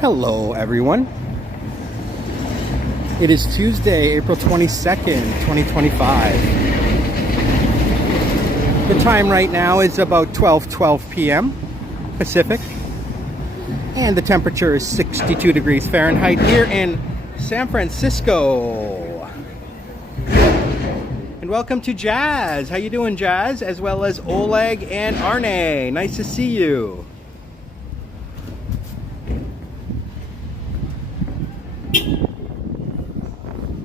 Hello everyone. It is Tuesday, April 22nd, 2025. The time right now is about 12 p.m. Pacific. And the temperature is 62 degrees Fahrenheit here in San Francisco. And welcome to Jazz. How you doing, Jazz? As well as Oleg and Arne. Nice to see you.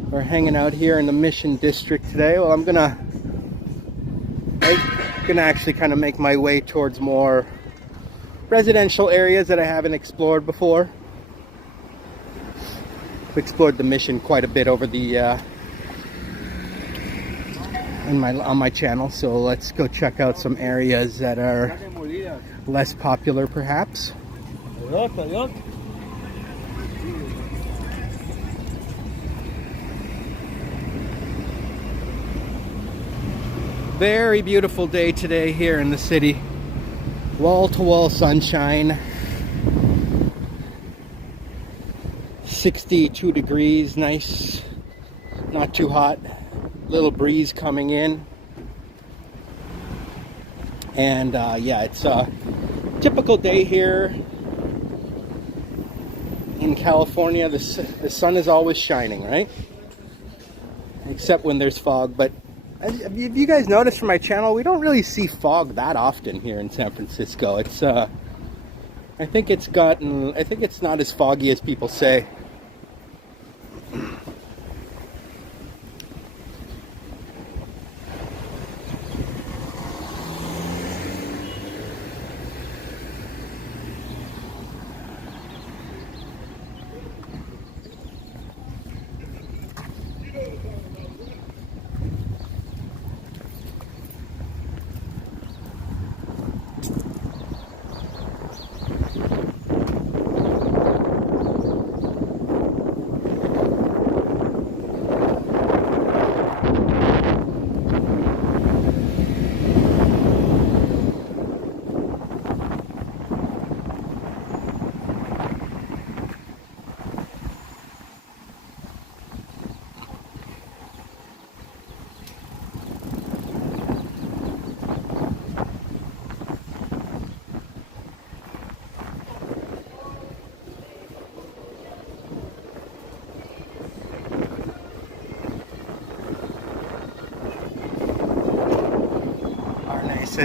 We're hanging out here in the Mission District today. Well, I'm gonna actually kind of make my way towards more residential areas that I haven't explored before. I've explored the Mission quite a bit over the on my channel, so let's go check out some areas that are less popular, perhaps. Very beautiful day today here in the city. Wall-to-wall sunshine. 62 degrees, nice, not too hot. Little breeze coming in. And yeah, it's a typical day here in California. The sun is always shining, right? Except when there's fog, but have you guys noticed from my channel, we don't really see fog that often here in San Francisco. It's I think it's not as foggy as people say.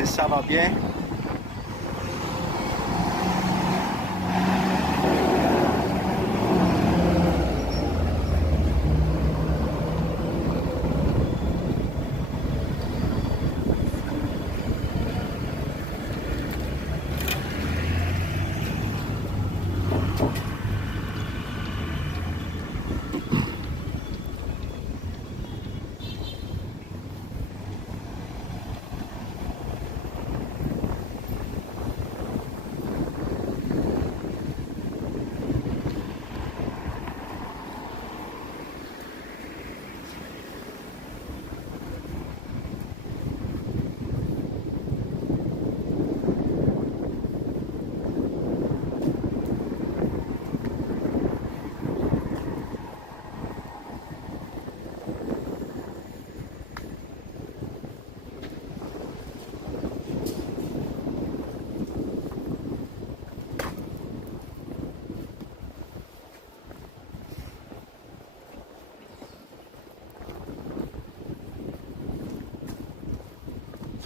Ça va bien?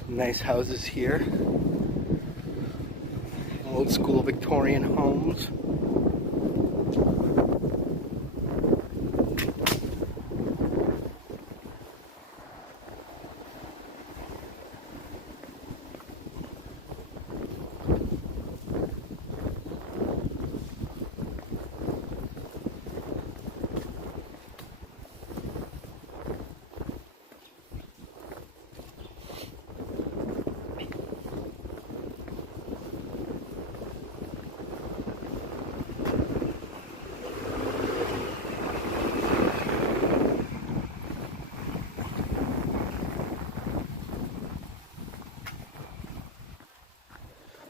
Nice houses here, old school Victorian homes.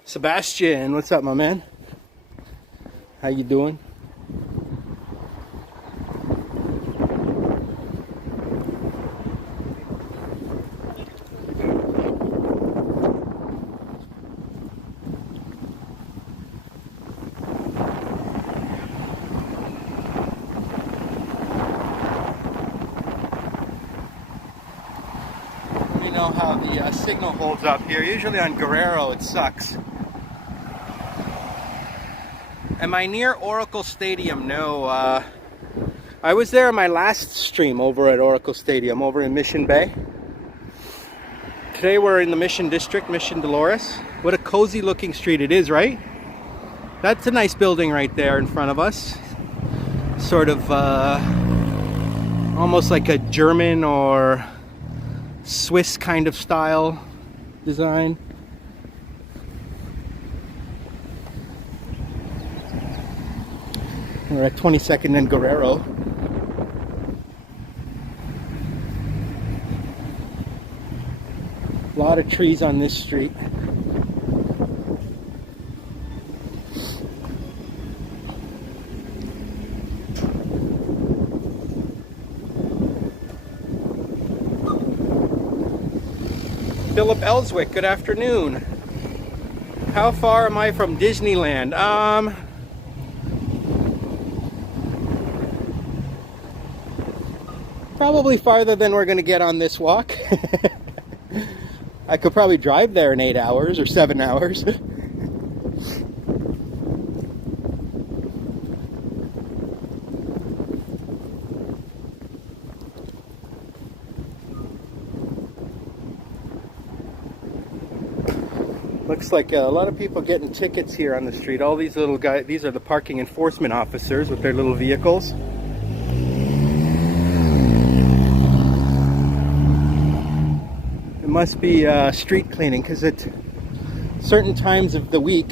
Sebastian, what's up, my man? How you doing? Let me know how the signal holds up here. Usually on Guerrero it sucks. Am I near Oracle Stadium? No. I was there in my last stream over at Oracle Stadium, over in Mission Bay. Today we're in the Mission District, Mission Dolores. What a cozy looking street it is, right? That's a nice building right there in front of us. Sort of almost like a German or Swiss kind of style design. We're at 22nd and Guerrero. A lot of trees on this street. Philip Ellswick, good afternoon. How far am I from Disneyland? Probably farther than we're going to get on this walk. I could probably drive there in 8 hours or 7 hours. Looks like a lot of people getting tickets here on the street. All these little guys, these are the parking enforcement officers with their little vehicles. It must be street cleaning, because at certain times of the week,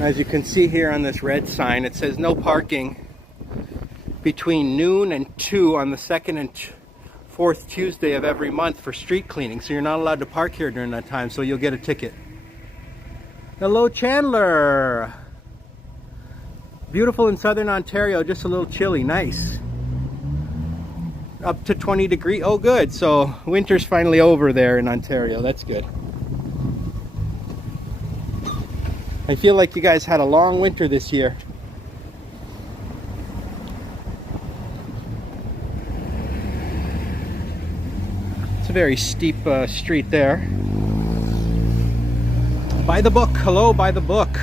as you can see here on this red sign, it says no parking between noon and 2 on the 2nd and 4th Tuesday of every month for street cleaning. So you're not allowed to park here during that time, so you'll get a ticket. Hello, Chandler. Beautiful in southern Ontario, just a little chilly. Nice. Up to 20 degrees. Oh, good. So winter's finally over there in Ontario. That's good. I feel like you guys had a long winter this year. It's a very steep street there. By the book. Hello, by the book.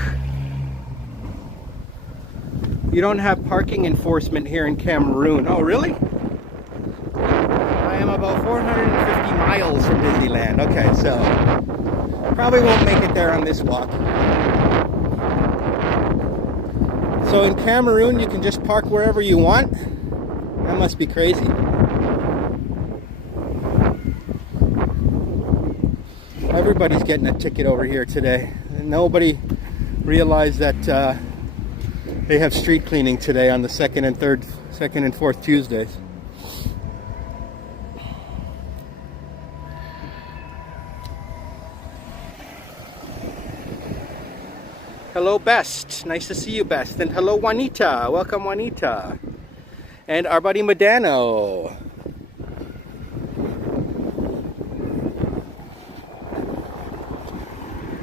You don't have parking enforcement here in Cameroon. Oh, really? I am about 450 miles from Disneyland. Okay, so probably won't make it there on this walk. So in Cameroon, you can just park wherever you want? That must be crazy. Everybody's getting a ticket over here today. And nobody realized that they have street cleaning today on the 2nd and 4th Tuesdays. Hello, Best. Nice to see you, Best. And hello, Juanita. Welcome, Juanita. And our buddy Medano.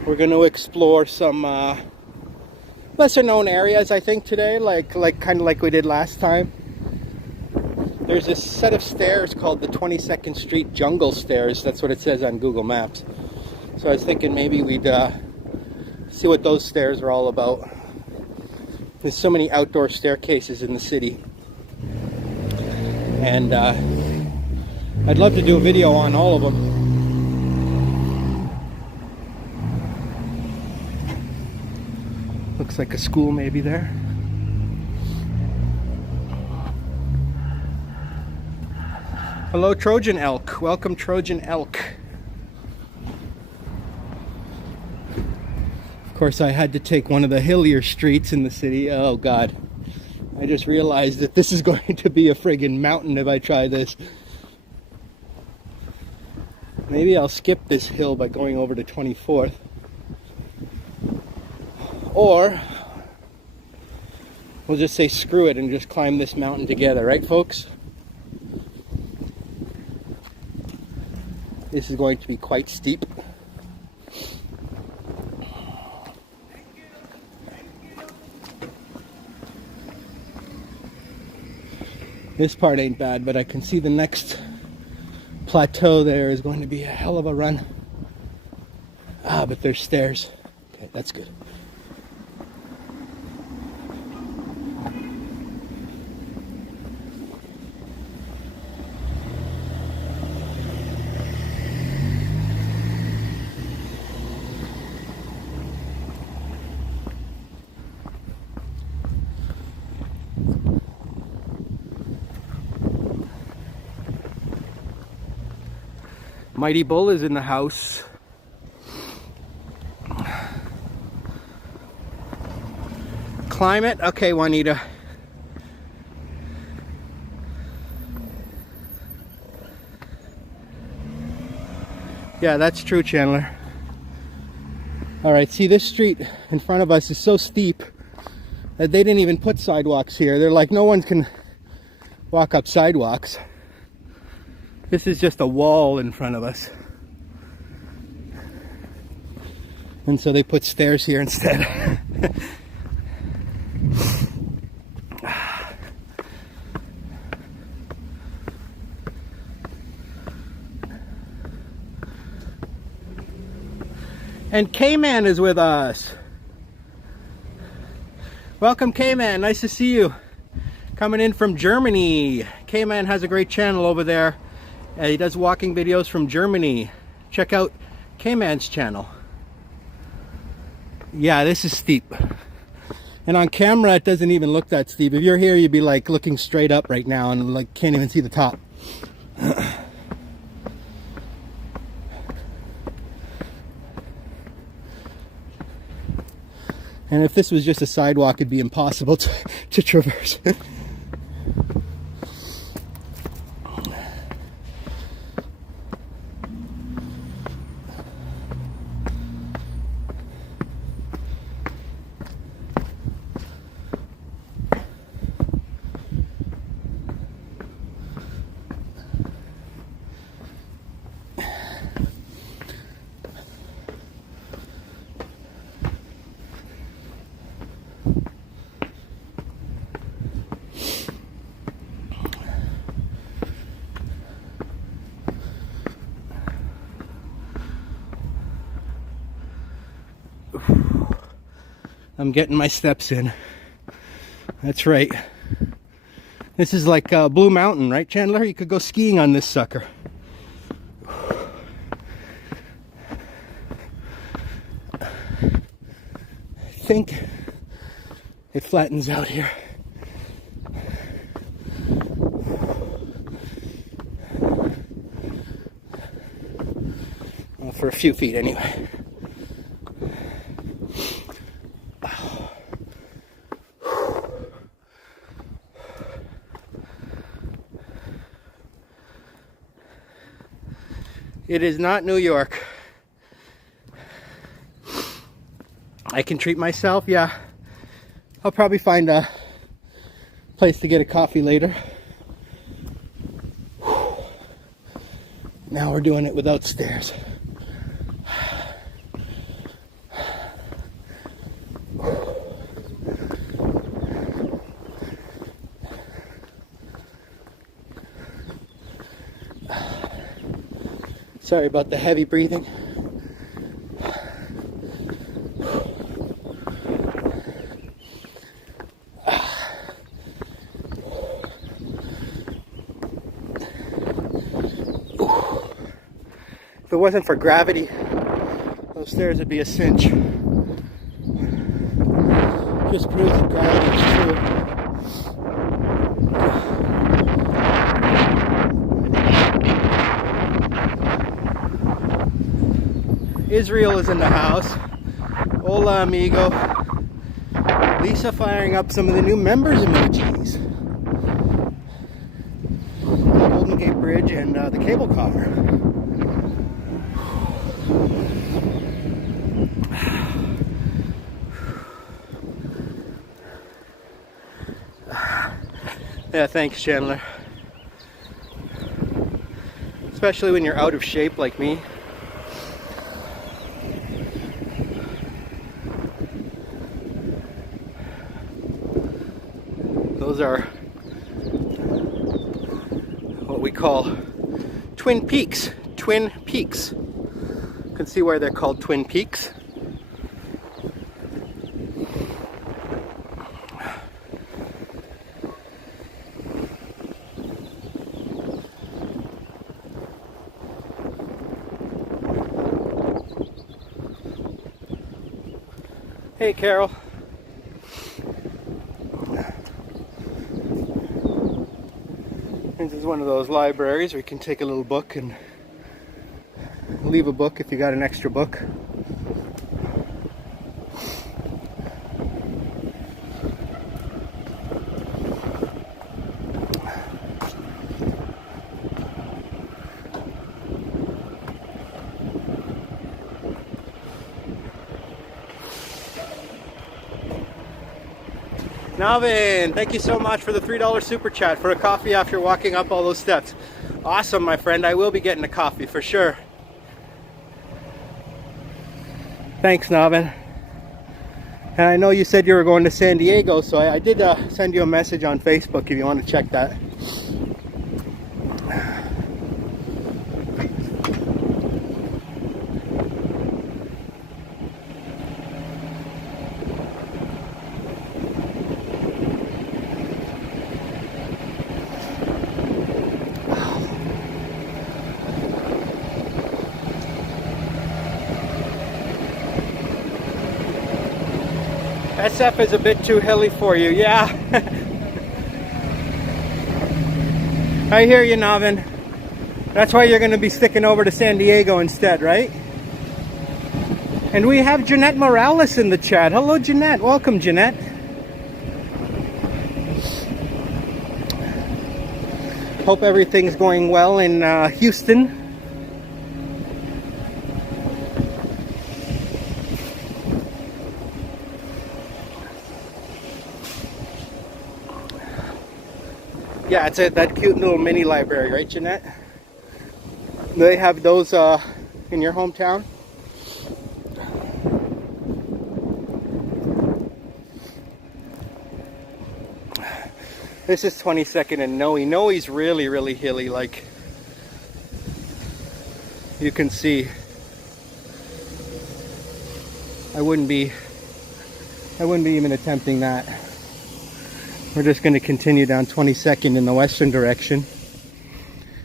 We're going to explore some lesser known areas, I think, today, kind of like we did last time. There's this set of stairs called the 22nd Street Jungle Stairs. That's what it says on Google Maps. So I was thinking maybe we'd see what those stairs are all about. There's so many outdoor staircases in the city. And I'd love to do a video on all of them. Looks like a school maybe there. Hello, Trojan Elk. Welcome, Trojan Elk. Of course, I had to take one of the hillier streets in the city. Oh God, I just realized that this is going to be a friggin' mountain if I try this. Maybe I'll skip this hill by going over to 24th. Or we'll just say screw it and just climb this mountain together, right folks? This is going to be quite steep. This part ain't bad, but I can see the next plateau there is going to be a hell of a run. Ah, but there's stairs. Okay, that's good. Mighty Bull is in the house. Climb it? Okay, Juanita. Yeah, that's true, Chandler. Alright, see, this street in front of us is so steep that they didn't even put sidewalks here. They're like, no one can walk up sidewalks. This is just a wall in front of us. And so they put stairs here instead. And K-Man is with us. Welcome, K-Man. Nice to see you. Coming in from Germany. K-Man has a great channel over there. He does walking videos from Germany. Check out K-Man's channel. Yeah, this is steep. And on camera, it doesn't even look that steep. If you're here, you'd be like looking straight up right now and like can't even see the top. And if this was just a sidewalk, it'd be impossible to traverse. I'm getting my steps in. That's right. This is like Blue Mountain, right, Chandler? You could go skiing on this sucker. I think it flattens out here. Well, for a few feet anyway. It is not New York. I can treat myself, yeah. I'll probably find a place to get a coffee later. Now we're doing it without stairs. Sorry about the heavy breathing. If it wasn't for gravity, those stairs would be a cinch. Just proves that gravity is true. Israel is in the house. Hola, amigo. Lisa firing up some of the new members emojis. Golden Gate Bridge and the cable car. Yeah, thanks, Chandler. Especially when you're out of shape like me. Those are what we call Twin Peaks. Twin Peaks. You can see why they're called Twin Peaks. Hey, Carol. This is one of those libraries where you can take a little book and leave a book if you got an extra book. Navin, thank you so much for the $3 super chat for a coffee after walking up all those steps. Awesome, my friend. I will be getting a coffee for sure. Thanks, Navin. And I know you said you were going to San Diego, so I did send you a message on Facebook if you want to check that. SF is a bit too hilly for you, yeah. I hear you, Navin. That's why you're going to be sticking over to San Diego instead, right? And we have Jeanette Morales in the chat. Hello, Jeanette. Welcome, Jeanette. Hope everything's going well in Houston. Yeah, it's that cute little mini library, right, Jeanette? They have those in your hometown? This is 22nd and Noe. Noe's really, really hilly, like you can see. I wouldn't be even attempting that. We're just going to continue down 22nd in the western direction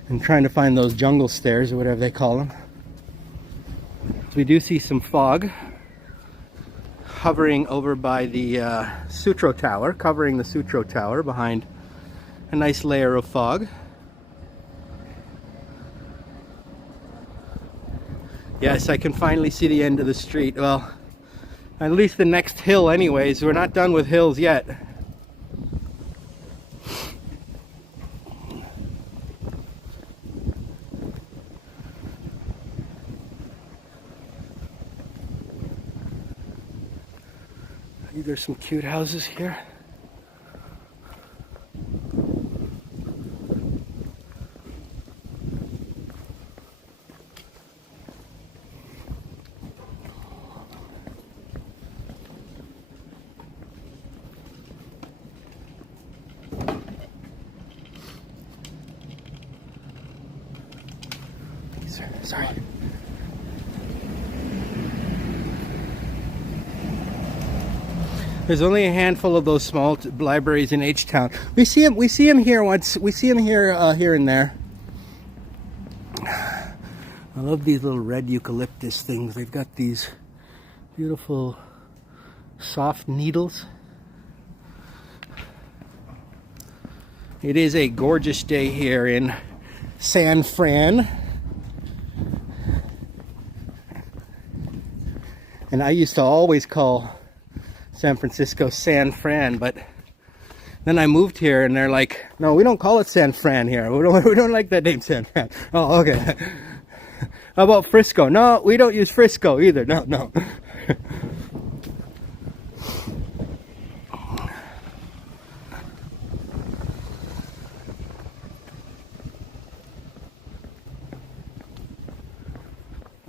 and trying to find those jungle stairs or whatever they call them. So we do see some fog hovering over by the Sutro Tower, covering the Sutro Tower behind a nice layer of fog. Yes, I can finally see the end of the street. Well, at least the next hill anyways. We're not done with hills yet. There's some cute houses here. Sorry. There's only a handful of those small libraries in H-Town. We see them here once. We see them here, here and there. I love these little red eucalyptus things. They've got these beautiful soft needles. It is a gorgeous day here in San Fran. And I used to always call San Francisco San Fran, but then I moved here and they're like, no, we don't call it San Fran here. We don't like that name, San Fran. Oh, okay. How about Frisco? No, we don't use Frisco either. No.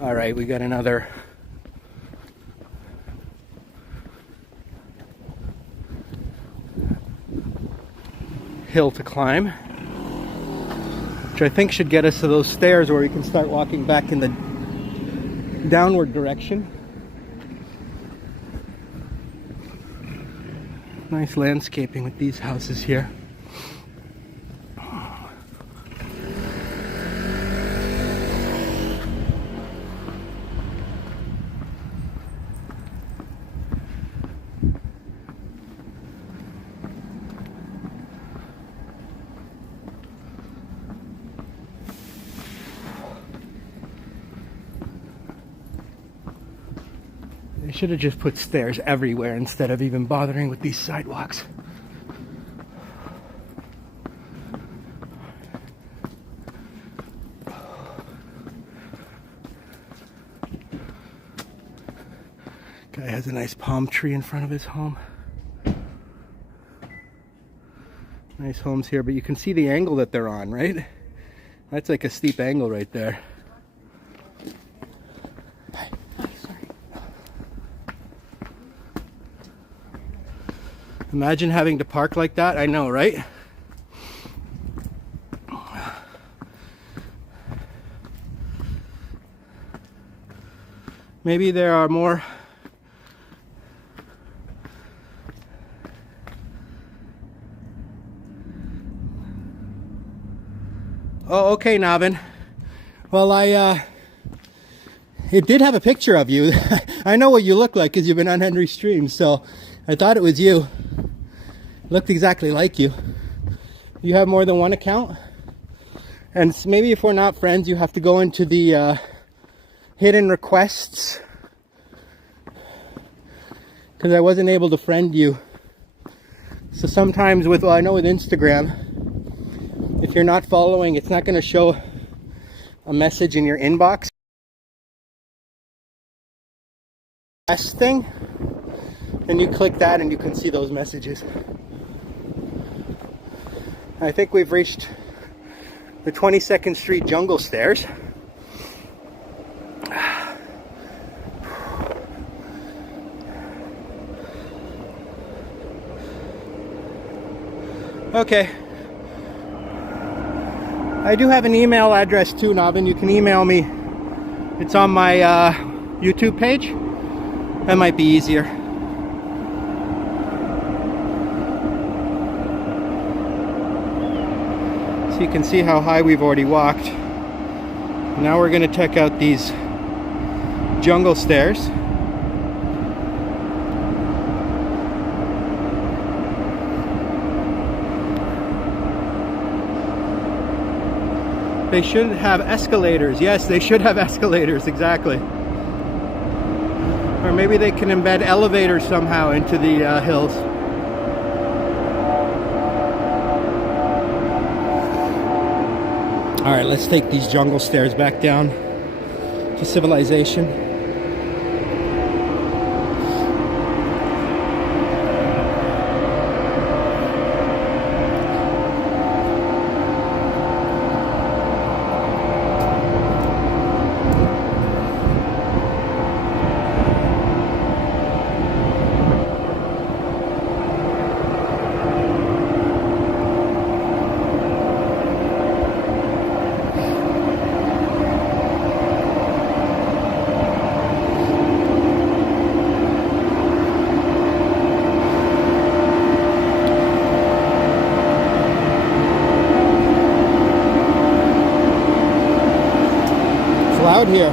All right, we got another hill to climb, which I think should get us to those stairs where we can start walking back in the downward direction. Nice landscaping with these houses here. They should have just put stairs everywhere instead of even bothering with these sidewalks. Guy has a nice palm tree in front of his home. Nice homes here, but you can see the angle that they're on, right? That's like a steep angle right there. Imagine having to park like that. I know, right? Maybe there are more. Oh, okay, Navin. Well, it did have a picture of you. I know what you look like because you've been on Henry's stream, so I thought it was you. Looked exactly like you. You have more than one account? And maybe if we're not friends, you have to go into the hidden requests, because I wasn't able to friend you. So sometimes with, well, I know with Instagram, if you're not following, it's not going to show a message in your inbox. Best thing, and you click that and you can see those messages. I think we've reached the 22nd Street Jungle Stairs. Okay. I do have an email address too, Navin. You can email me. It's on my YouTube page. That might be easier. So you can see how high we've already walked. Now we're going to check out these jungle stairs. They should have escalators. Yes, they should have escalators, exactly. Or maybe they can embed elevators somehow into the hills. All right, let's take these jungle stairs back down to civilization. Out here.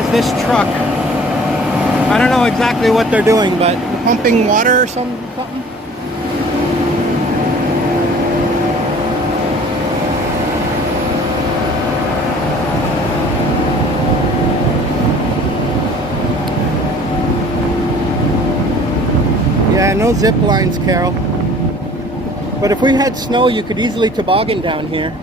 is this truck? I don't know exactly what they're doing, but pumping water or something. Yeah, no zip lines, Carol. But if we had snow, you could easily toboggan down here.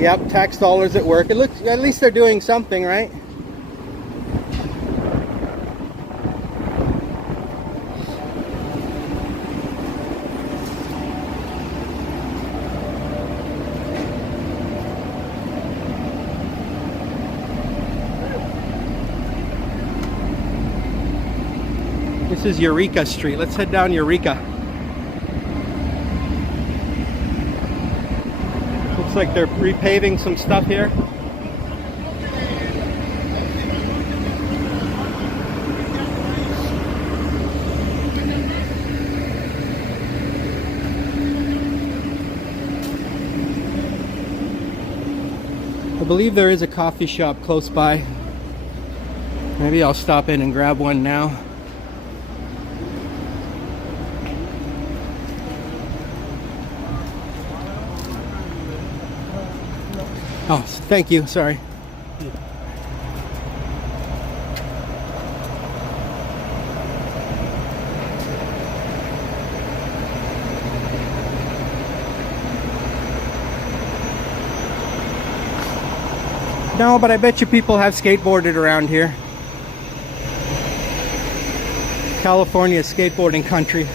Yep, tax dollars at work. It looks, at least they're doing something, right? This is Eureka Street. Let's head down Eureka. Looks like they're repaving some stuff here. I believe there is a coffee shop close by. Maybe I'll stop in and grab one now. Oh, thank you. Sorry. No, but I bet you people have skateboarded around here. California is skateboarding country.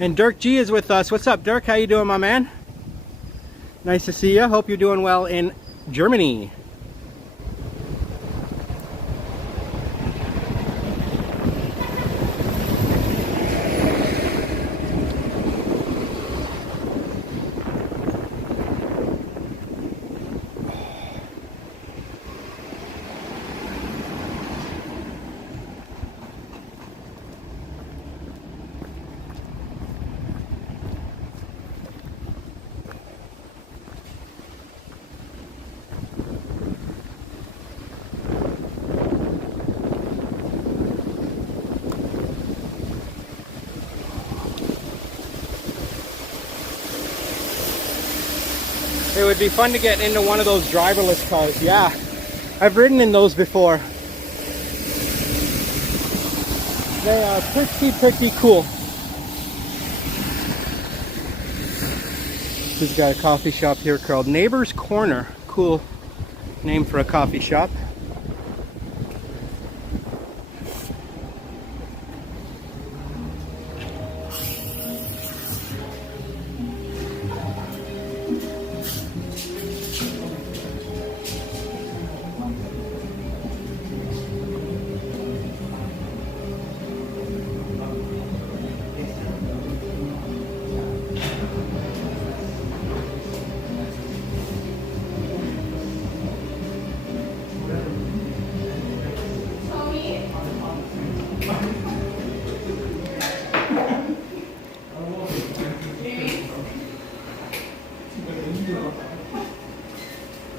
And Dirk G is with us. What's up, Dirk? How you doing, my man? Nice to see you. Hope you're doing well in Germany. It would be fun to get into one of those driverless cars. Yeah, I've ridden in those before. They are pretty cool. We've got a coffee shop here called Neighbor's Corner. Cool name for a coffee shop.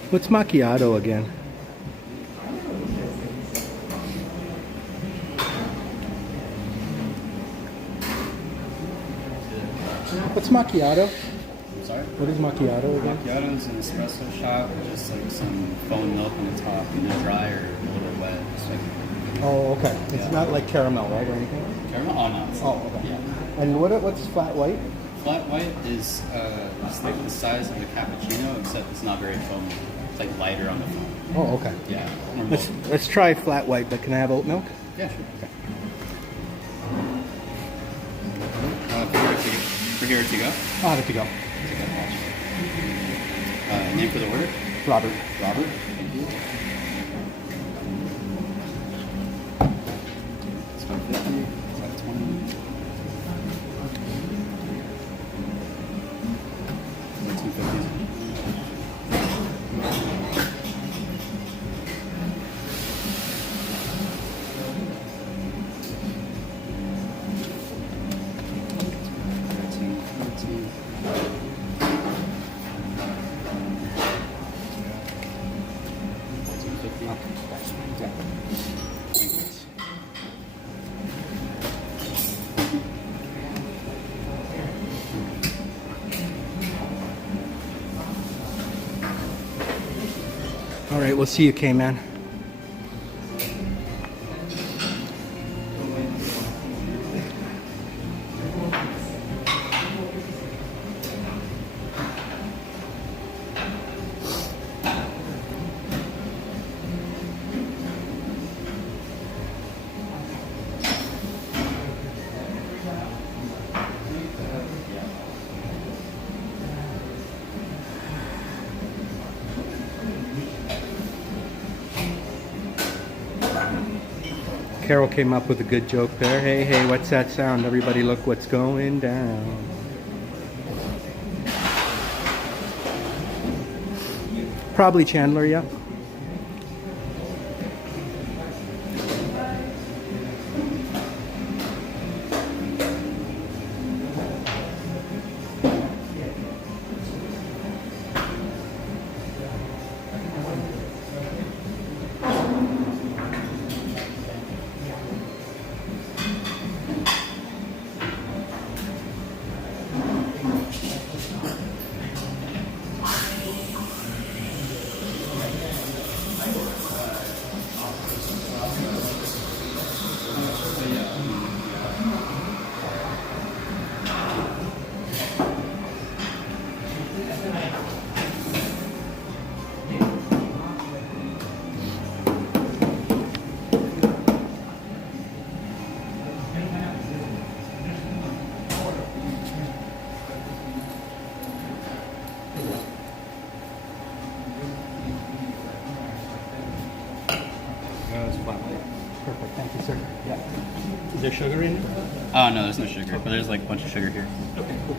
What's macchiato again? What's macchiato? Sorry? What is macchiato again? Macchiato is an espresso shot with just like some foam milk on the top, either dry or a little bit wet. Just like, Oh, okay. It's Yeah. not like caramel, right, or anything? caramel? Oh, no. It's Oh, okay. Yeah. And what's flat white? Flat white is it's like the size of a cappuccino, except it's not very foamy. It's like lighter on the foam. Oh, okay. Yeah. More Let's milk. let's try flat white, but can I have oat milk? Yeah, sure. Okay. For here to go. I'll have it to go. Name for the order? Robert. Robert. Thank you. It's 150. Is that 20? 250. All right, we'll see you, K-Man. Carol came up with a good joke there. Hey, hey, what's that sound? Everybody look what's going down. Probably Chandler, yeah. Perfect, thank you, sir. Yeah. Is there sugar in it? Oh, no, there's no sugar, but there's like a bunch of sugar here. Okay, cool.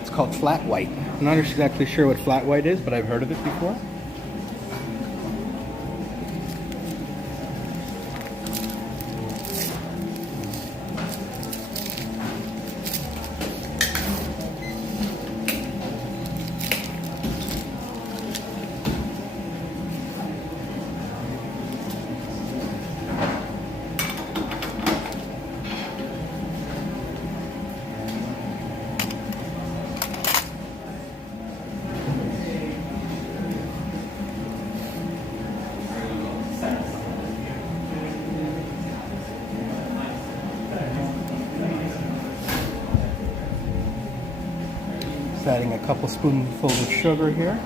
It's called flat white. I'm not exactly sure what flat white is, but I've heard of it before. Just adding a couple spoonfuls of sugar here.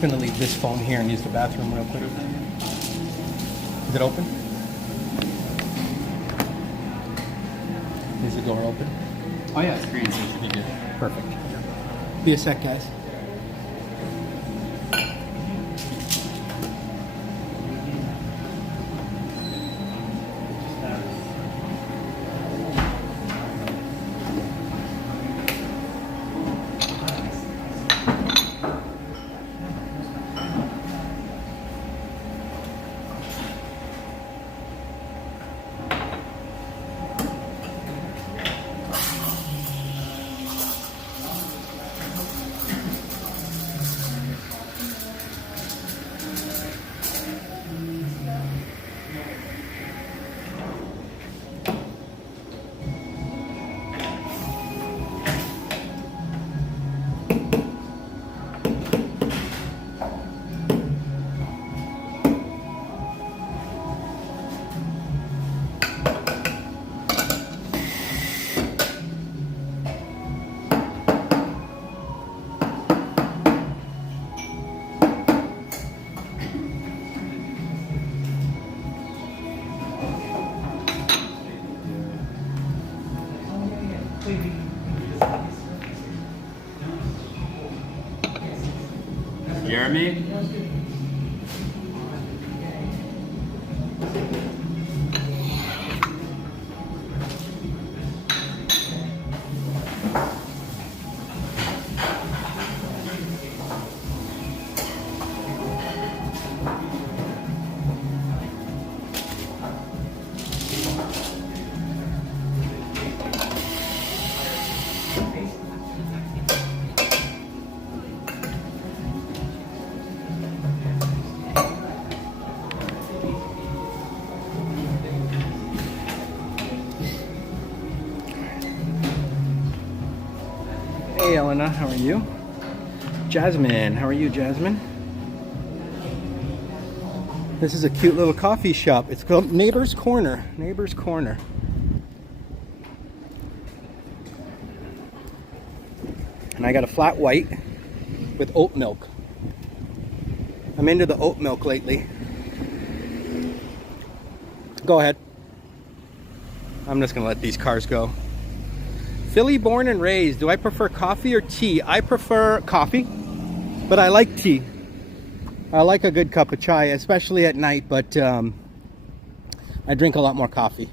just gonna leave this phone here and use the bathroom real quick. Is it open? Is the door open? Oh yeah, it's green, so it should be good. Perfect. Be a sec, guys. Jeremy? Hey Elena, how are you? Jasmine, how are you, Jasmine? This is a cute little coffee shop. It's called Neighbor's Corner. Neighbor's Corner. And I got a flat white with oat milk. I'm into the oat milk lately. Go ahead. I'm just gonna let these cars go. Philly born and raised. Do I prefer coffee or tea? I prefer coffee, but I like tea. I like a good cup of chai, especially at night, but I drink a lot more coffee.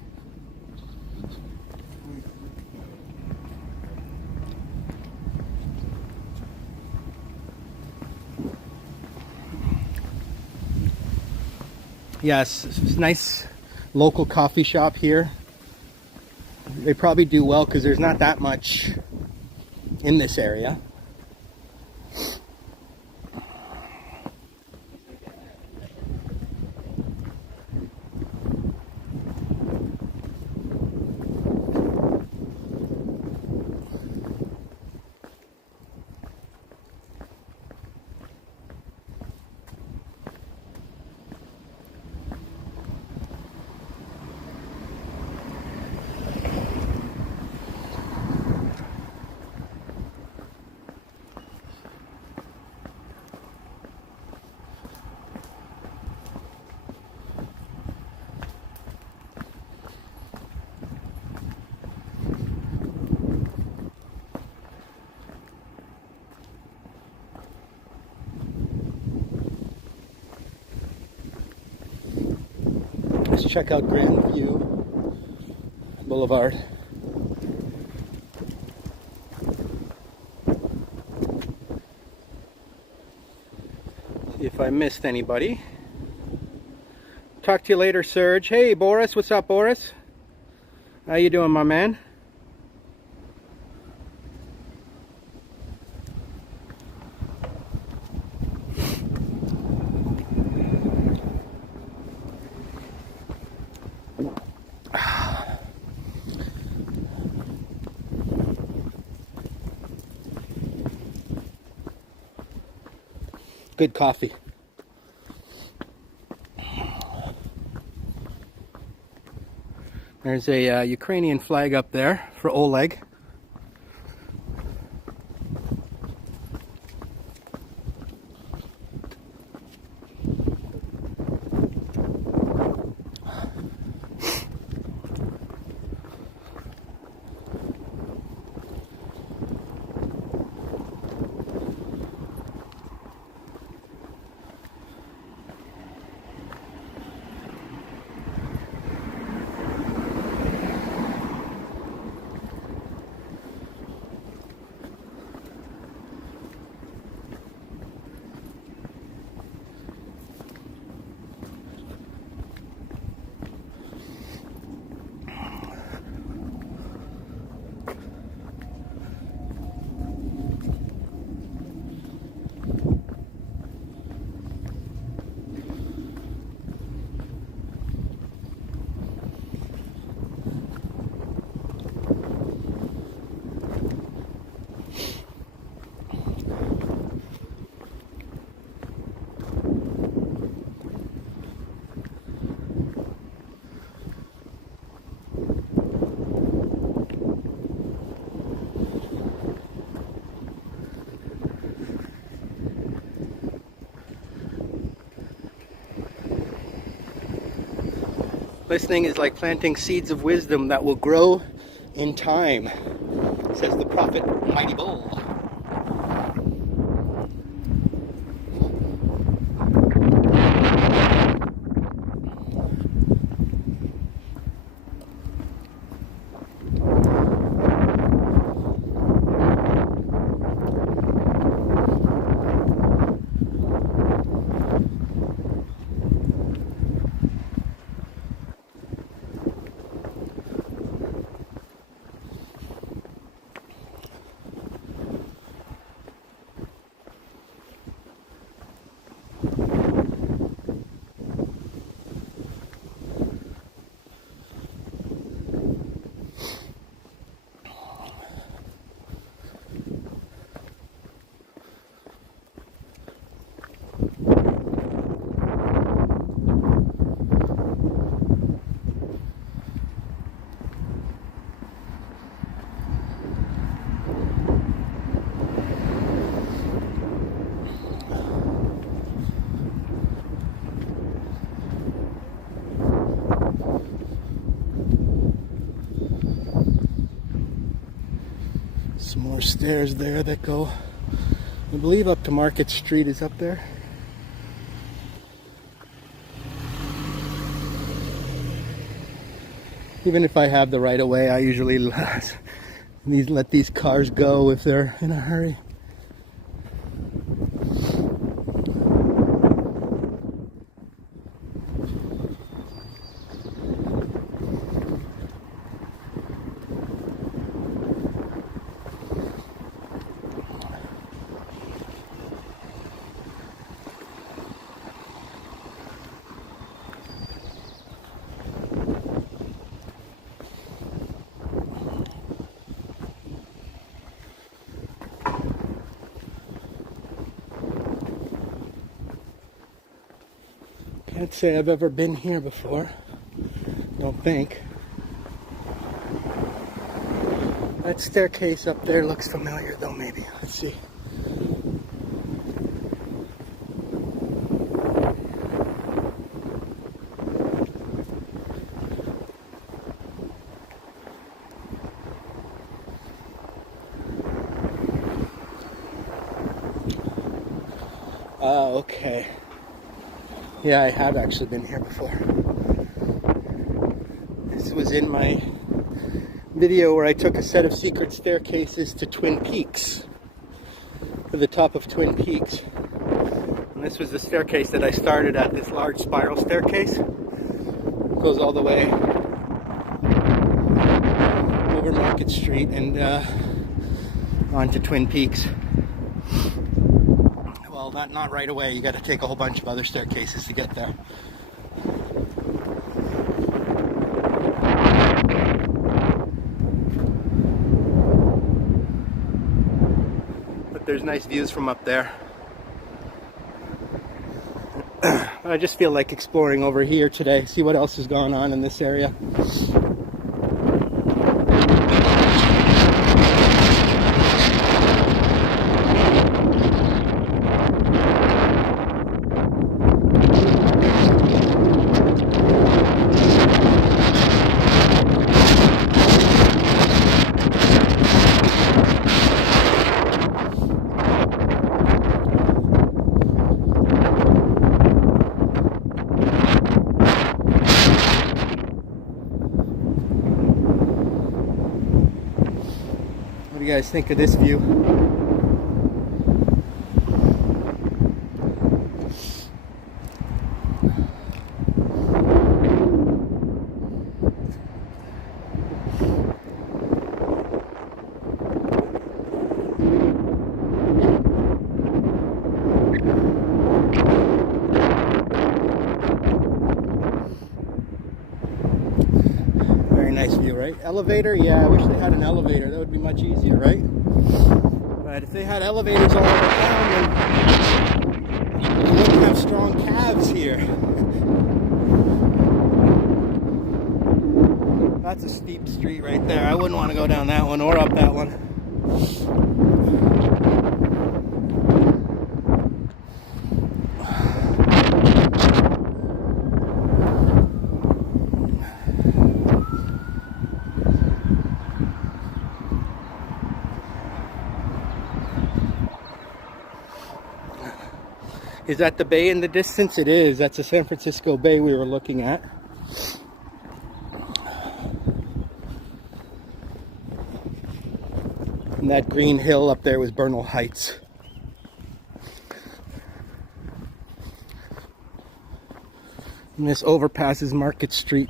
Yes, it's a nice local coffee shop here. They probably do well because there's not that much in this area. Let's check out Grandview Boulevard. See if I missed anybody. Talk to you later, Serge. Hey, Boris. What's up, Boris? How you doing, my man? Good coffee. There's a Ukrainian flag up there for Oleg. Listening is like planting seeds of wisdom that will grow in time, says the prophet Mighty Bull. Some more stairs there that go, I believe, up to Market Street is up there. Even if I have the right of way, I usually let these cars go if they're in a hurry. Can't say I've ever been here before. Don't think. That staircase up there looks familiar though, maybe. Let's see. Oh, okay. Yeah, I have actually been here before. This was in my video where I took a set of secret staircases to Twin Peaks, to the top of Twin Peaks. And this was the staircase that I started at, this large spiral staircase. It goes all the way over Market Street and onto Twin Peaks. Well, not right away. You got to take a whole bunch of other staircases to get there. But there's nice views from up there. I just feel like exploring over here today, see what else has gone on in this area. What do you guys think of this view? Nice view, right? Elevator? Yeah, I wish they had an elevator. That would be much easier, right? But if they had elevators all over town, then we wouldn't have strong calves here. That's a steep street right there. I wouldn't want to go down that one or up that one. Is that the bay in the distance? It is. That's the San Francisco Bay we were looking at. And that green hill up there was Bernal Heights. And this overpasses Market Street,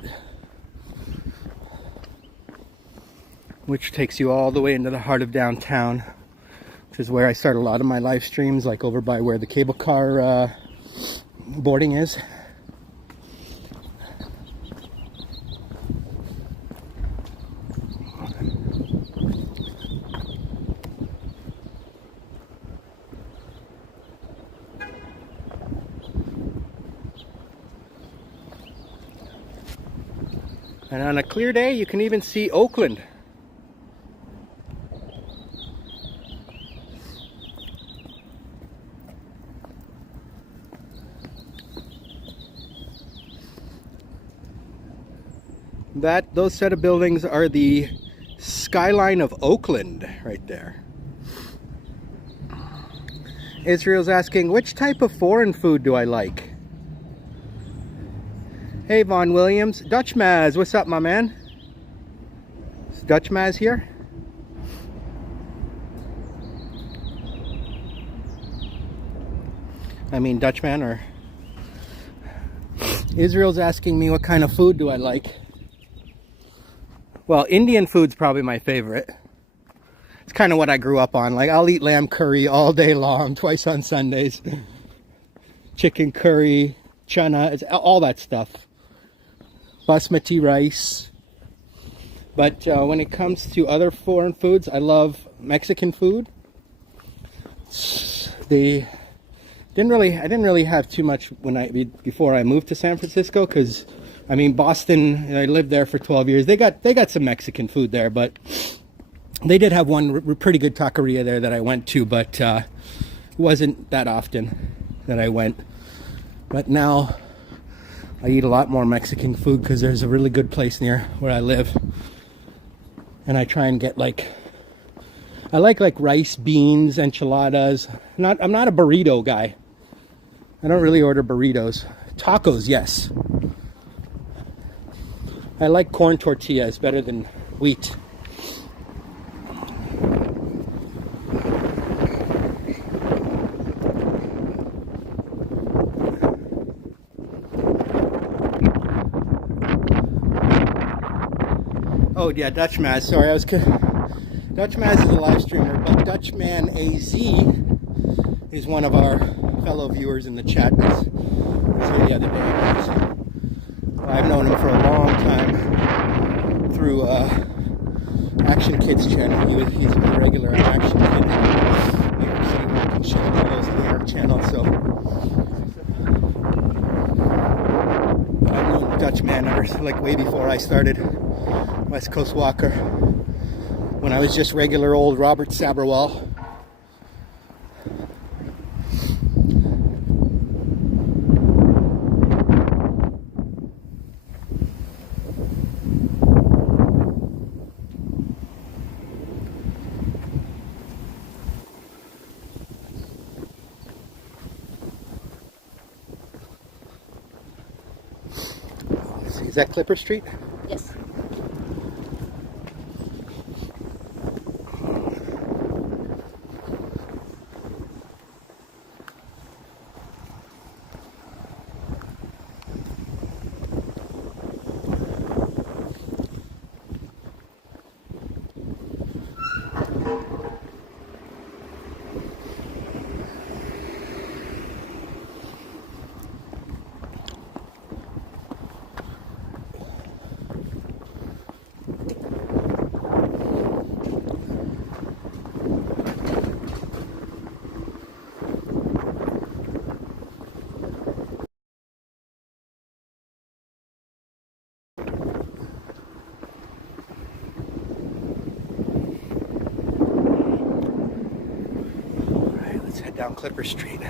which takes you all the way into the heart of downtown, which is where I start a lot of my live streams, like over by where the cable car boarding is. And on a clear day, you can even see Oakland. Those set of buildings are the skyline of Oakland right there. Israel's asking, which type of foreign food do I like? Hey, Vaughn Williams. Dutch Maz, what's up, my man? Is Dutch Maz here? I mean, Dutchman, or... Israel's asking me what kind of food do I like. Well, Indian food's probably my favorite. It's kind of what I grew up on. Like, I'll eat lamb curry all day long, twice on Sundays. Chicken curry, chana, it's all that stuff. Basmati rice. But when it comes to other foreign foods, I love Mexican food. I didn't really have too much before I moved to San Francisco, because I mean, Boston, I lived there for 12 years. They got some Mexican food there, but they did have one pretty good taqueria there that I went to, but it wasn't that often that I went. But now I eat a lot more Mexican food because there's a really good place near where I live. And I try and get I like rice, beans, enchiladas. I'm not a burrito guy. I don't really order burritos. Tacos, yes. I like corn tortillas better than wheat. Oh yeah, Dutchman. Sorry, Dutchman is a live streamer, but Dutchman AZ is one of our fellow viewers in the chat. Was here the other day. I've known him for a long time through Action Kids channel. He's a regular on Action Kid, New York City Walking Shit, and all those New York channels. So I've known Dutchman ever way before I started West Coast Walker, when I was just regular old Robert Saberwall. Is that Clipper Street? Yes. Down Clipper Street.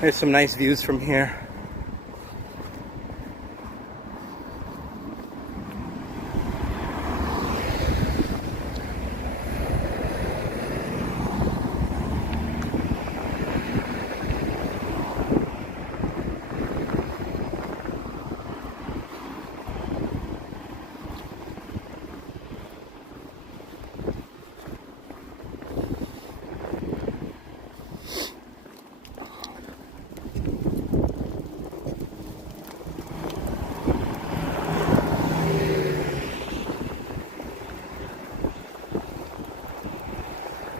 There's some nice views from here.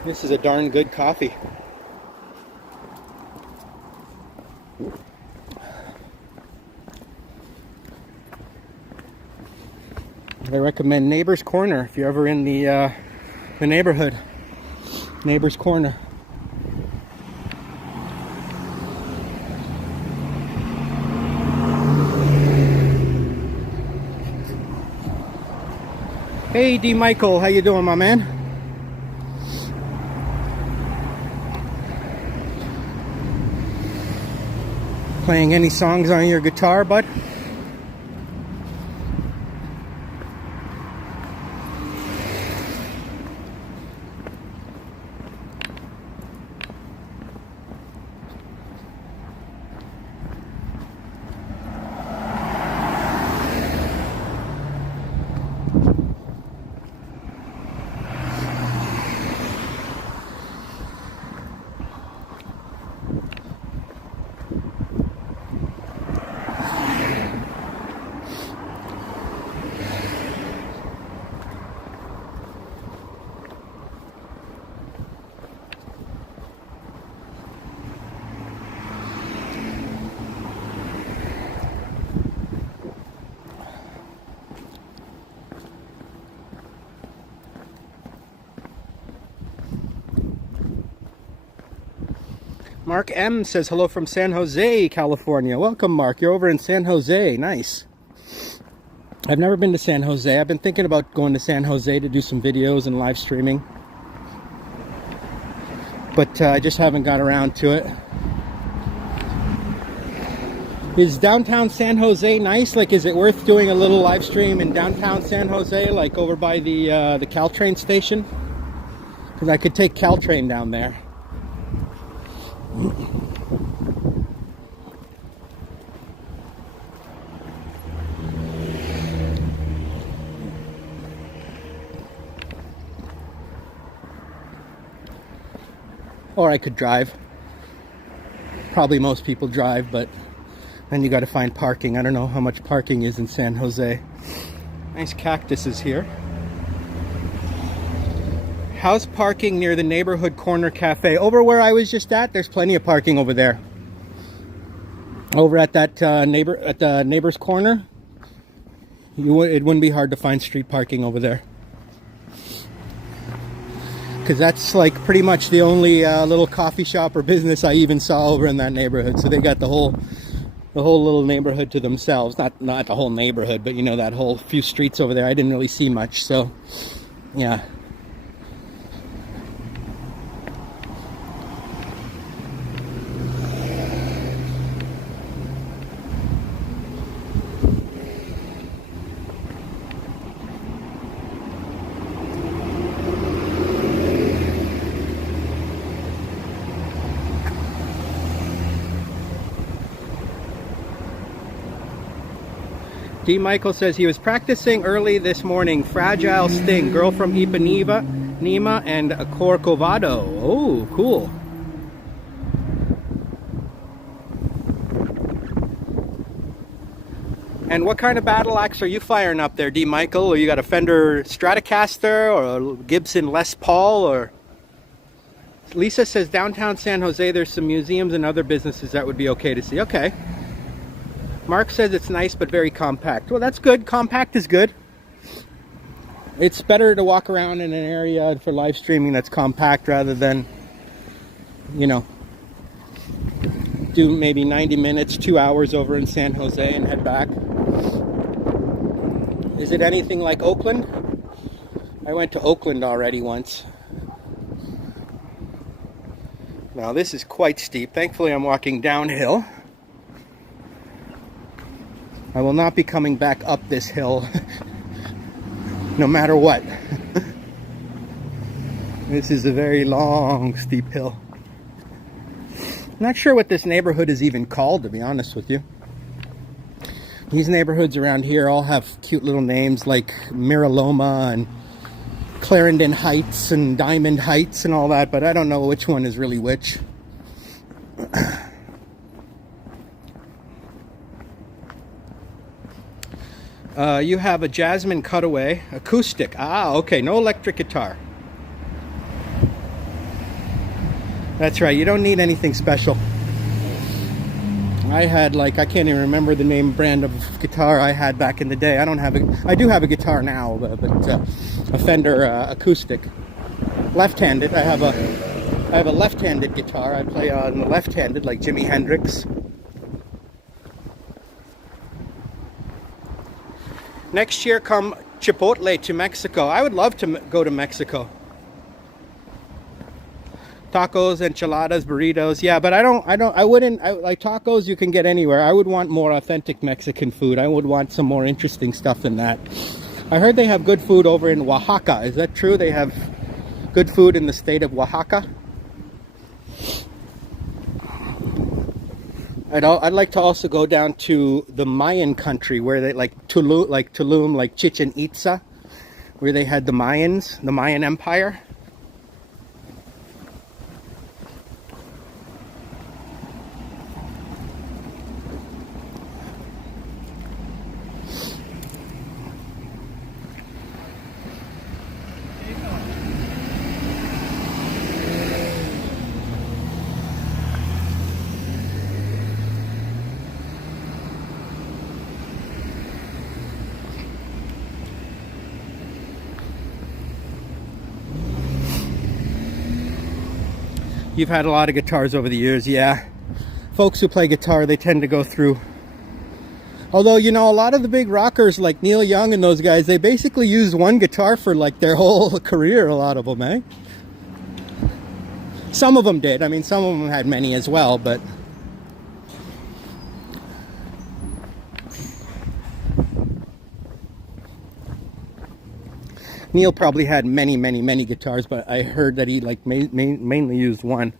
This is a darn good coffee. I recommend Neighbor's Corner if you're ever in the neighborhood. Neighbor's Corner. Hey D. Michael, how you doing, my man? Playing any songs on your guitar, bud? Mark M says hello from San Jose, California. Welcome, Mark. You're over in San Jose. Nice. I've never been to San Jose. I've been thinking about going to San Jose to do some videos and live streaming, but I just haven't got around to it. Is downtown San Jose nice? Like, is it worth doing a little live stream in downtown San Jose, like over by the Caltrain station? Because I could take Caltrain down there. Or I could drive. Probably most people drive, but then you got to find parking. I don't know how much parking is in San Jose. Nice cactuses here. How's parking near the Neighborhood Corner Cafe? Over where I was just at, there's plenty of parking over there. Over at that Neighbor's Corner, it wouldn't be hard to find street parking over there. Because that's like pretty much the only little coffee shop or business I even saw over in that neighborhood. So they got the whole little neighborhood to themselves. Not the whole neighborhood, but you know, that whole few streets over there. I didn't really see much, so yeah. D. Michael says he was practicing early this morning. Fragile Sting, Girl from Ipanema, Nima, and Corcovado. Oh, cool. And what kind of battle axe are you firing up there, D. Michael? Or you got a Fender Stratocaster or a Gibson Les Paul? Or Lisa says downtown San Jose there's some museums and other businesses that would be okay to see. Okay. Mark says it's nice but very compact. Well, that's good. Compact is good. It's better to walk around in an area for live streaming that's compact rather than, you know, do maybe 90 minutes, 2 hours over in San Jose and head back. Is it anything like Oakland? I went to Oakland already once. Now this is quite steep. Thankfully I'm walking downhill. I will not be coming back up this hill no matter what. This is a very long, steep hill. I'm not sure what this neighborhood is even called, to be honest with you. These neighborhoods around here all have cute little names like Miraloma and Clarendon Heights and Diamond Heights and all that, but I don't know which one is really which. You have a Jasmine Cutaway acoustic. Ah, okay, no electric guitar. That's right, you don't need anything special. I had, like, I can't even remember the name brand of guitar I had back in the day. I do have a guitar now, but a Fender acoustic. Left-handed. I have a left-handed guitar. I play on the left-handed, like Jimi Hendrix. Next year, come Chipotle to Mexico. I would love to go to Mexico. Tacos, enchiladas, burritos. Yeah, but I wouldn't like tacos you can get anywhere. I would want more authentic Mexican food. I would want some more interesting stuff than that. I heard they have good food over in Oaxaca. Is that true? They have good food in the state of Oaxaca? I'd like to also go down to the Mayan country where they like Tulum, like Chichen Itza, where they had the Mayans, the Mayan Empire. You've had a lot of guitars over the years, yeah. Folks who play guitar, they tend to go through. Although, you know, a lot of the big rockers like Neil Young and those guys, they basically use one guitar for like their whole career, a lot of them, eh? Some of them did. I mean, some of them had many as well, but... Neil probably had many guitars, but I heard that he like mainly used one.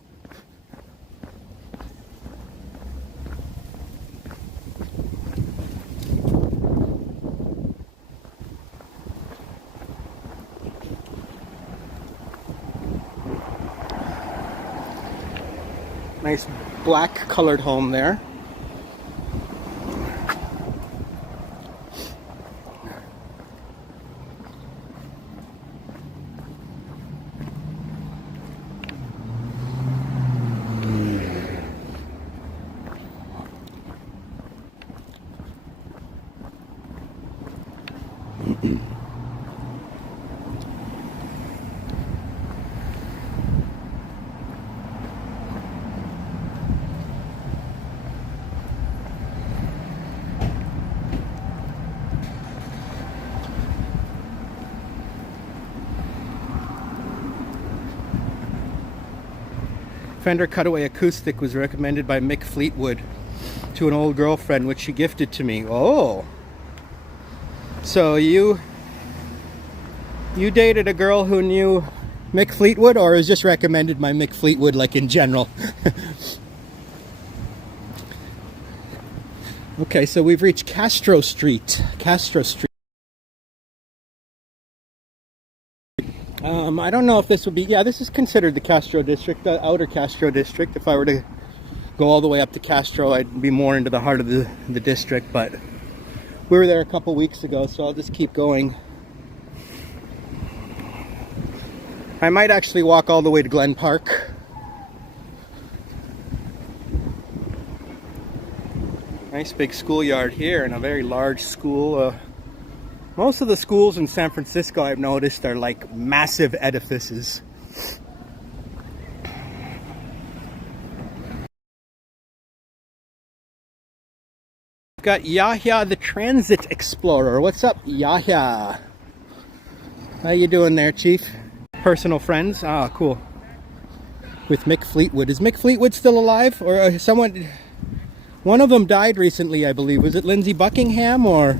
Nice black colored home there. Fender Cutaway Acoustic was recommended by Mick Fleetwood to an old girlfriend, which she gifted to me. Oh, so you dated a girl who knew Mick Fleetwood, or is just recommended by Mick Fleetwood, like in general? Okay, so we've reached Castro Street. Castro Street. I don't know if this would be, yeah, this is considered the Castro district, the outer Castro district. If I were to go all the way up to Castro, I'd be more into the heart of the district, but we were there a couple weeks ago, so I'll just keep going. I might actually walk all the way to Glen Park. Nice big schoolyard here, and a very large school. Most of the schools in San Francisco, I've noticed, are like massive edifices. I've got Yahya the Transit Explorer. What's up, Yahya? How you doing there, Chief? Personal friends? Ah, cool. With Mick Fleetwood. Is Mick Fleetwood still alive? Or someone... One of them died recently, I believe. Was it Lindsey Buckingham, or...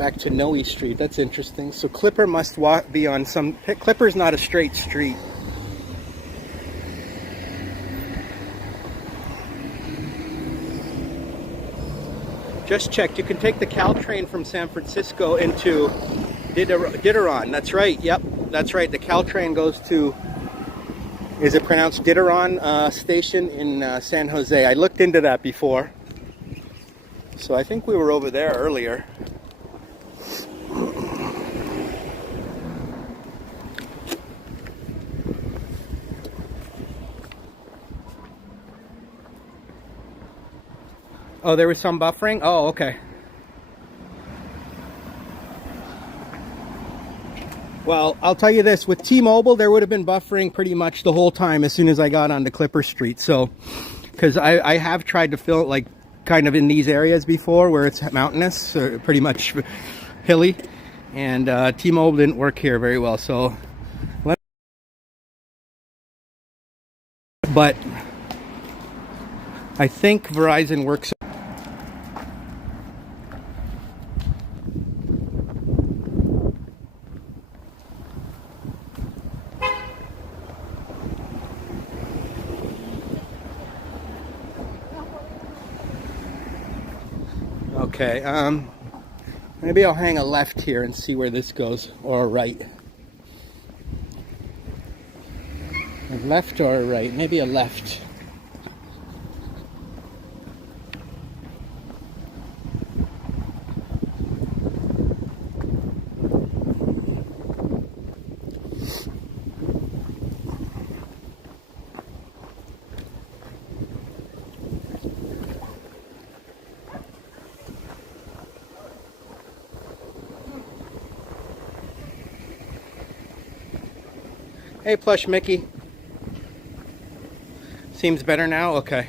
back to Noe Street. That's interesting. So Clipper must be on some... Clipper's not a straight street. Just checked. You can take the Caltrain from San Francisco into Diderot. That's right. Yep, that's right. The Caltrain goes to, is it pronounced Diderot station in San Jose. I looked into that before. So I think we were over there earlier. Oh, there was some buffering? Oh, okay. Well, I'll tell you this, with T-Mobile, there would have been buffering pretty much the whole time as soon as I got onto Clipper Street. So, because I have tried to fill it like kind of in these areas before where it's mountainous, or pretty much hilly, and T-Mobile didn't work here very well. So, but I think Verizon works. Okay, maybe I'll hang a left here and see where this goes, or a right. A left or a right? Maybe a left. Hey, Plush Mickey. Seems better now? Okay.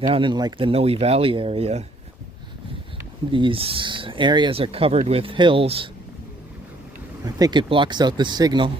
Down in like the Noe Valley area, these areas are covered with hills. I think it blocks out the signal.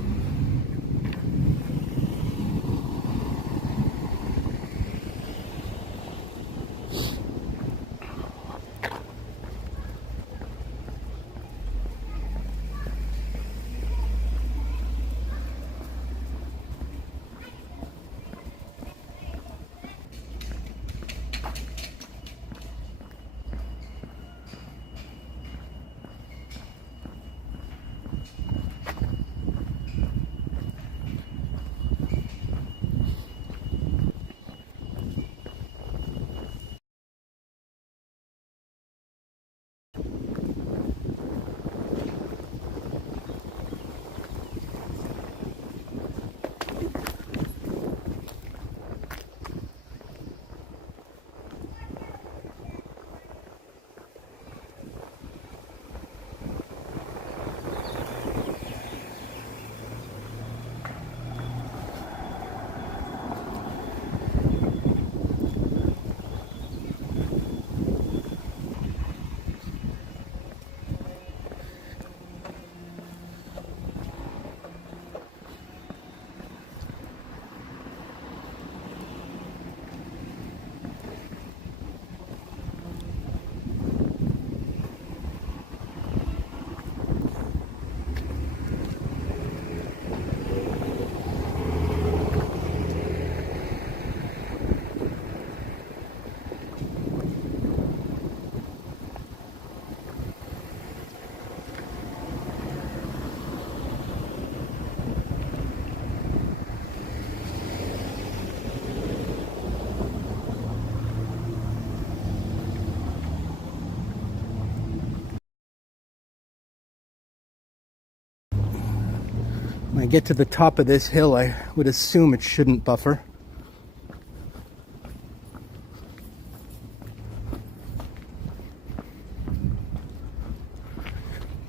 When I get to the top of this hill, I would assume it shouldn't buffer.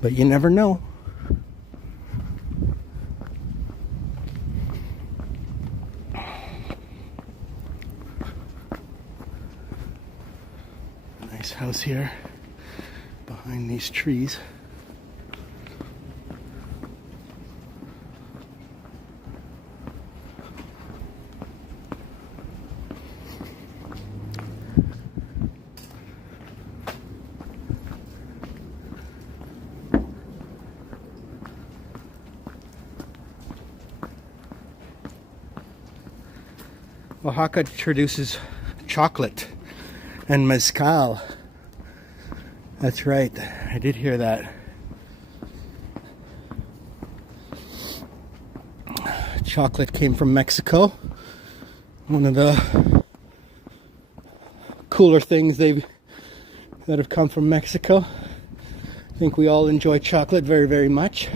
But you never know. here behind these trees. Oaxaca introduces chocolate and mezcal. That's right, I did hear that. Chocolate came from Mexico. One of the cooler things that have come from Mexico. I think we all enjoy chocolate very, very much.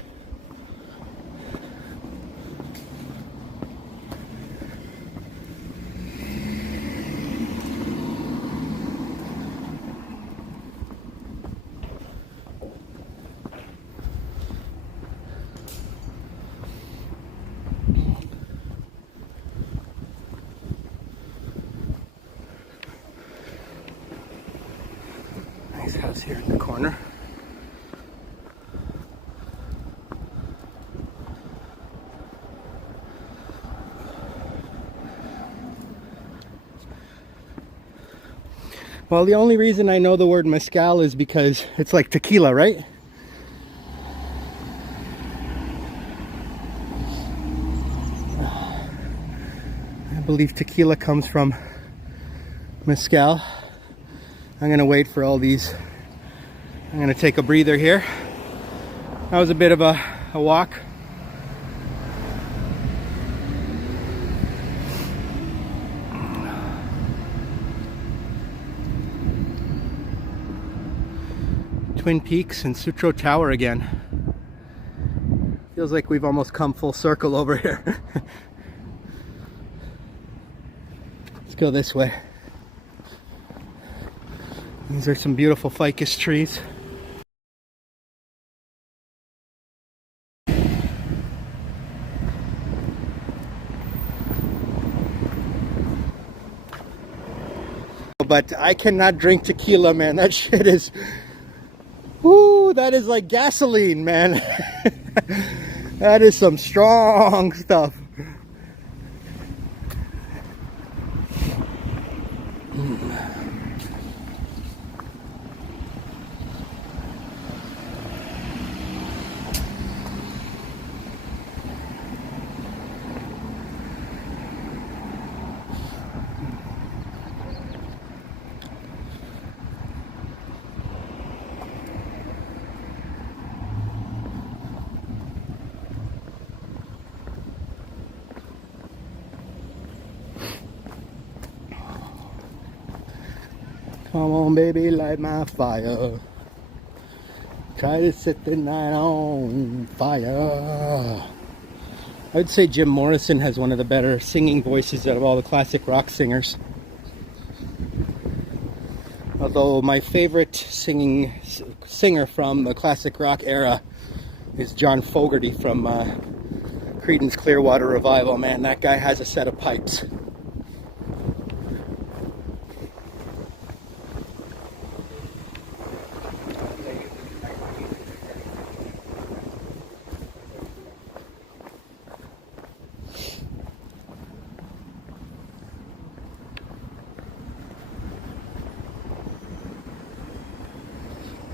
Nice house here in the corner. Well, the only reason I know the word mezcal is because it's like tequila, right? I believe tequila comes from mezcal. I'm gonna wait for all these. I'm gonna take a breather here. That was a bit of a walk. Twin Peaks and Sutro Tower again. Feels like we've almost come full circle over here. Let's go this way. These are some beautiful ficus trees. But I cannot drink tequila, man. That shit is... Woo, that is like gasoline, man. That is some strong stuff. Come on, baby, light my fire. Try to set the night on fire. I would say Jim Morrison has one of the better singing voices out of all the classic rock singers. Although my favorite singer from the classic rock era is John Fogerty from Creedence Clearwater Revival. Man, that guy has a set of pipes.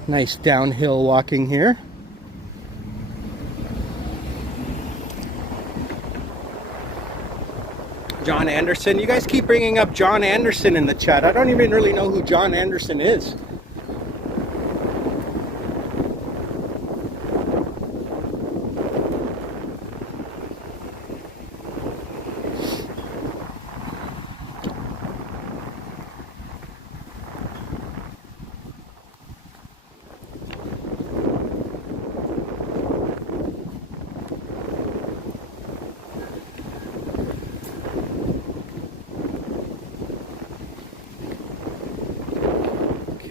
Nice downhill walking here. John Anderson. You guys keep bringing up John Anderson in the chat. I don't even really know who John Anderson is.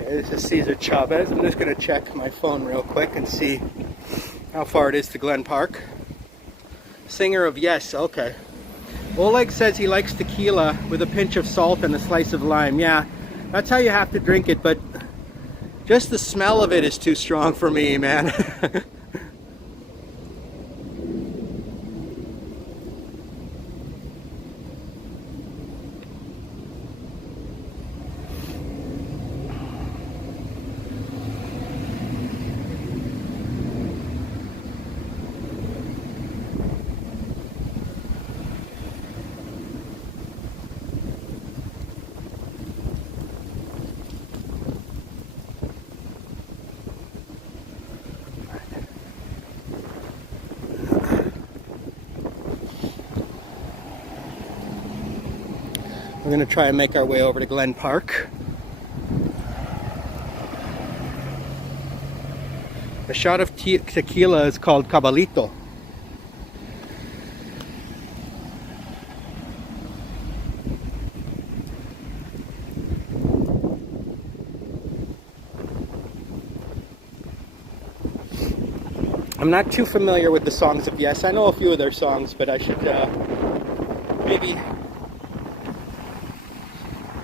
This is Cesar Chavez. I'm just going to check my phone real quick and see how far it is to Glen Park. Singer of Yes, okay. Oleg says he likes tequila with a pinch of salt and a slice of lime. Yeah, that's how you have to drink it, but Just the smell of it is too strong for me, man. We're going to try and make our way over to Glen Park. The shot of tequila is called Cabalito. I'm not too familiar with the songs of Yes. I know a few of their songs, but I should maybe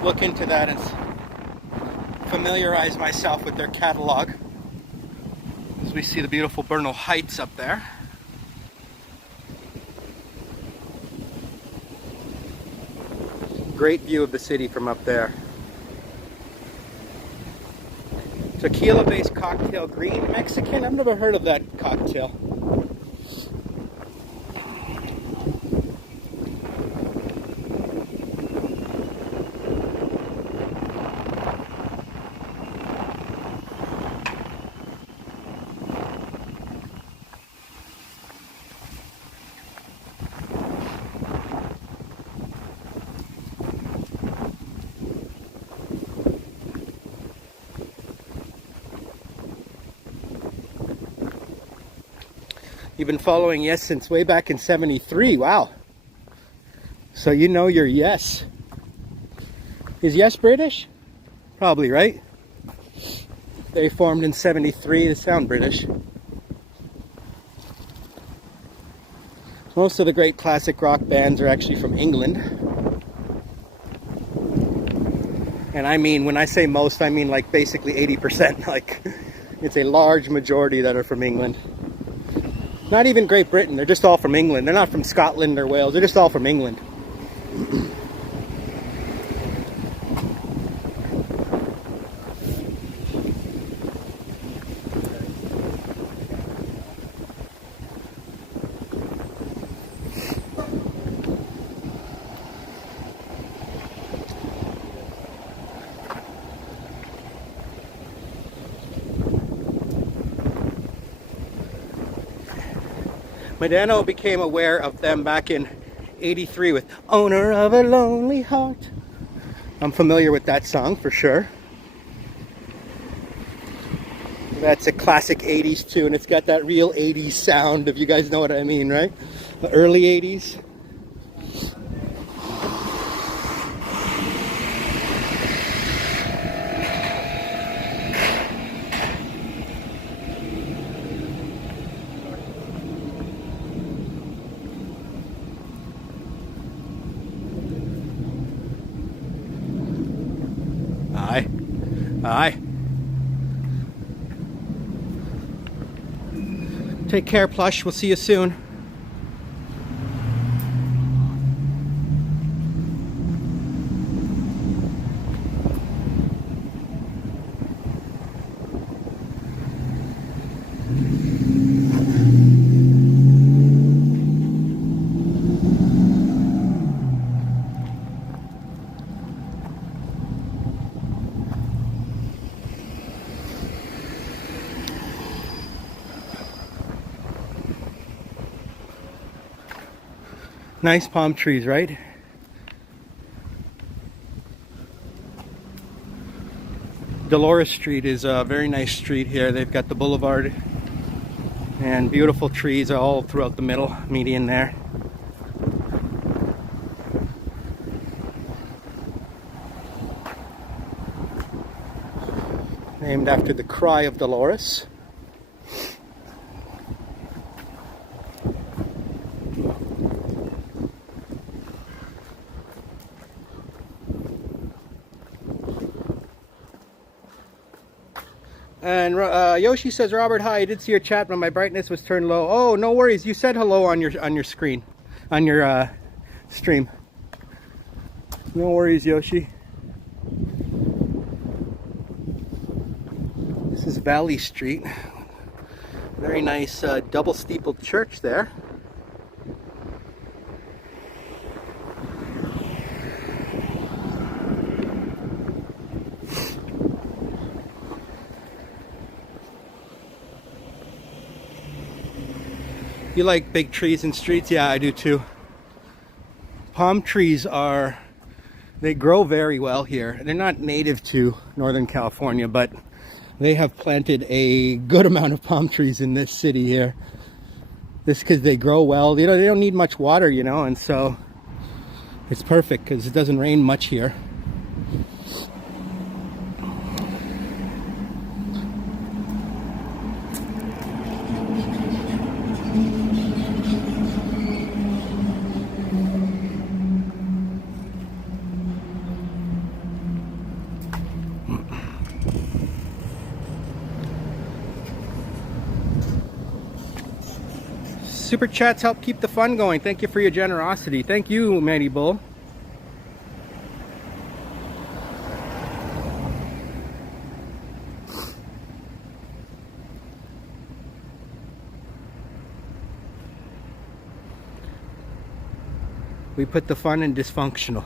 look into that and familiarize myself with their catalog. As we see the beautiful Bernal Heights up there. Great view of the city from up there. Tequila-based cocktail, green Mexican. I've never heard of that cocktail. You've been following Yes since way back in '73. Wow. So you know your Yes. Is Yes British? Probably, right? They formed in '73. They sound British. Most of the great classic rock bands are actually from England. And I mean, when I say most, I mean like basically 80%. Like, it's a large majority that are from England. Not even Great Britain, they're just all from England. They're not from Scotland or Wales, they're just all from England. Medano became aware of them back in '83 with Owner of a Lonely Heart. I'm familiar with that song for sure. That's a classic 80s tune. It's got that real 80s sound, if you guys know what I mean, right? The early 80s. Aye. Aye. Take care, Plush. We'll see you soon. Nice palm trees, right? Dolores Street is a very nice street here. They've got the boulevard and beautiful trees all throughout the middle, median there. Named after the cry of Dolores. And Yoshi says, Robert, hi. I did see your chat, but my brightness was turned low. Oh, no worries. You said hello on your screen, on your stream. No worries, Yoshi. This is Valley Street. Very nice double steepled church there. You like big trees and streets? Yeah, I do too. Palm trees they grow very well here. They're not native to Northern California, but they have planted a good amount of palm trees in this city here. Just because they grow well. You know, they don't need much water, you know, and so it's perfect because it doesn't rain much here. Super chats help keep the fun going. Thank you for your generosity. Thank you, Mighty Bull. We put the fun in dysfunctional.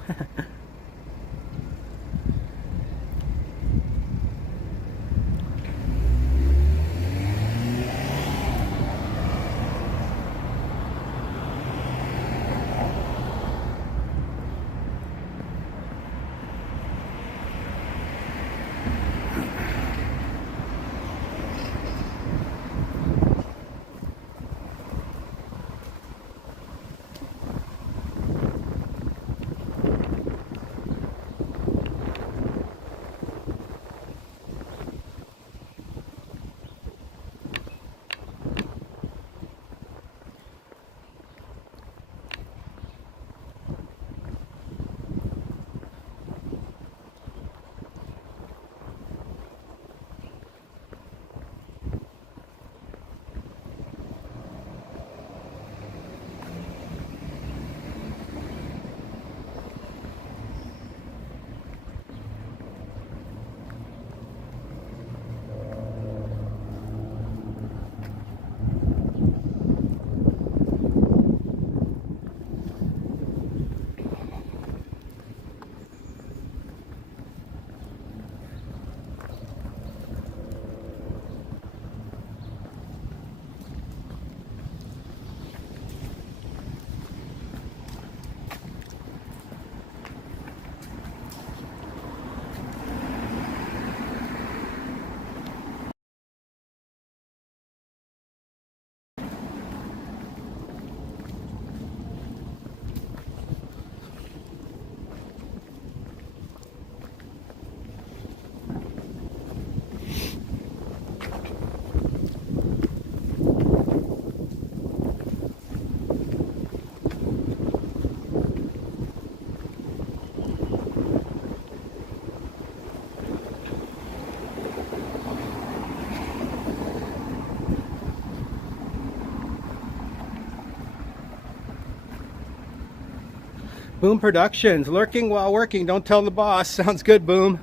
Boom Productions, lurking while working, don't tell the boss. Sounds good, Boom.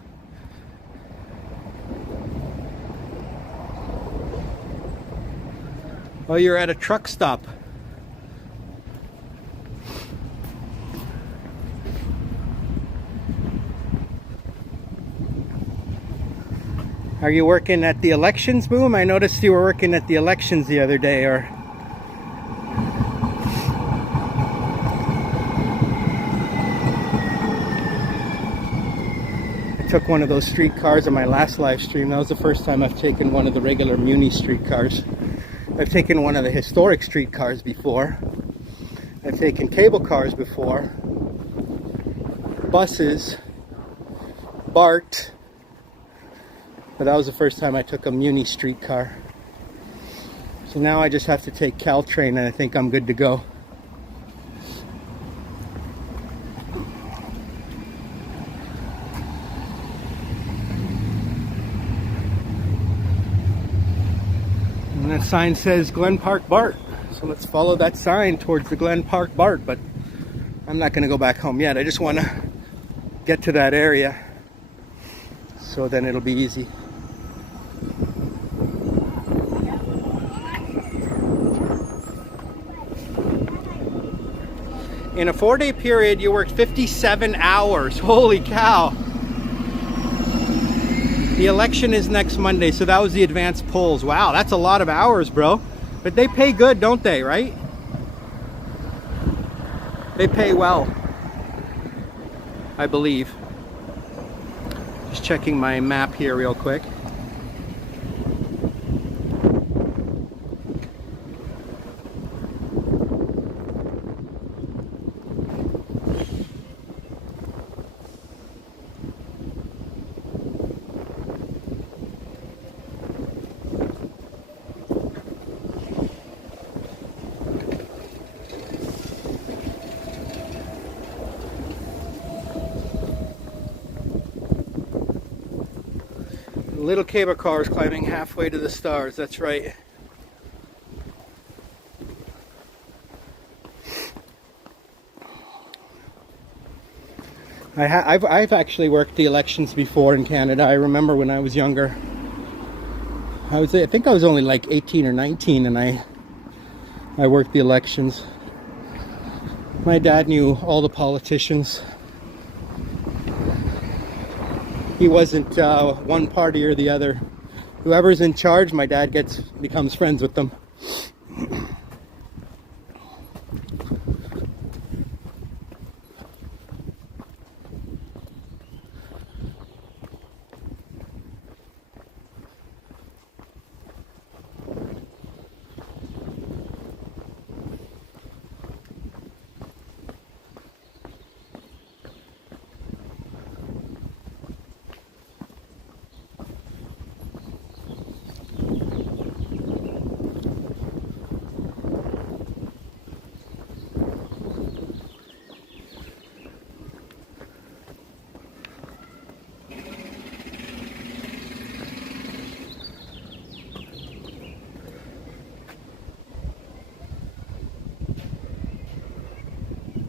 Oh, you're at a truck stop. Are you working at the elections, Boom? I noticed you were working at the elections the other day, or... took one of those streetcars on my last live stream. That was the first time I've taken one of the regular Muni streetcars. I've taken one of the historic streetcars before. I've taken cable cars before. Buses. BART. But that was the first time I took a Muni streetcar. So now I just have to take Caltrain and I think I'm good to go. that sign says Glen Park BART. So let's follow that sign towards the Glen Park BART, but I'm not going to go back home yet. I just want to get to that area, so then it'll be easy. In a 4-day period, you worked 57 hours. Holy cow. The election is next Monday, so that was the advanced polls. Wow, that's a lot of hours, bro. But they pay good, don't they, right? They pay well, I believe. Just checking my map here real quick. Little cable cars climbing halfway to the stars, that's right. I've actually worked the elections before in Canada. I remember when I was younger. I think I was only like 18 or 19 and I worked the elections. My dad knew all the politicians. He wasn't one party or the other. Whoever's in charge, my dad becomes friends with them.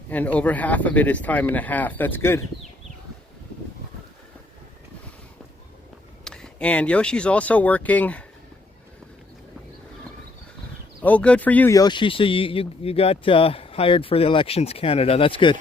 And over half of it is time and a half. That's good. And Yoshi's also working. Oh, good for you, Yoshi. So you got hired for the Elections Canada. That's good.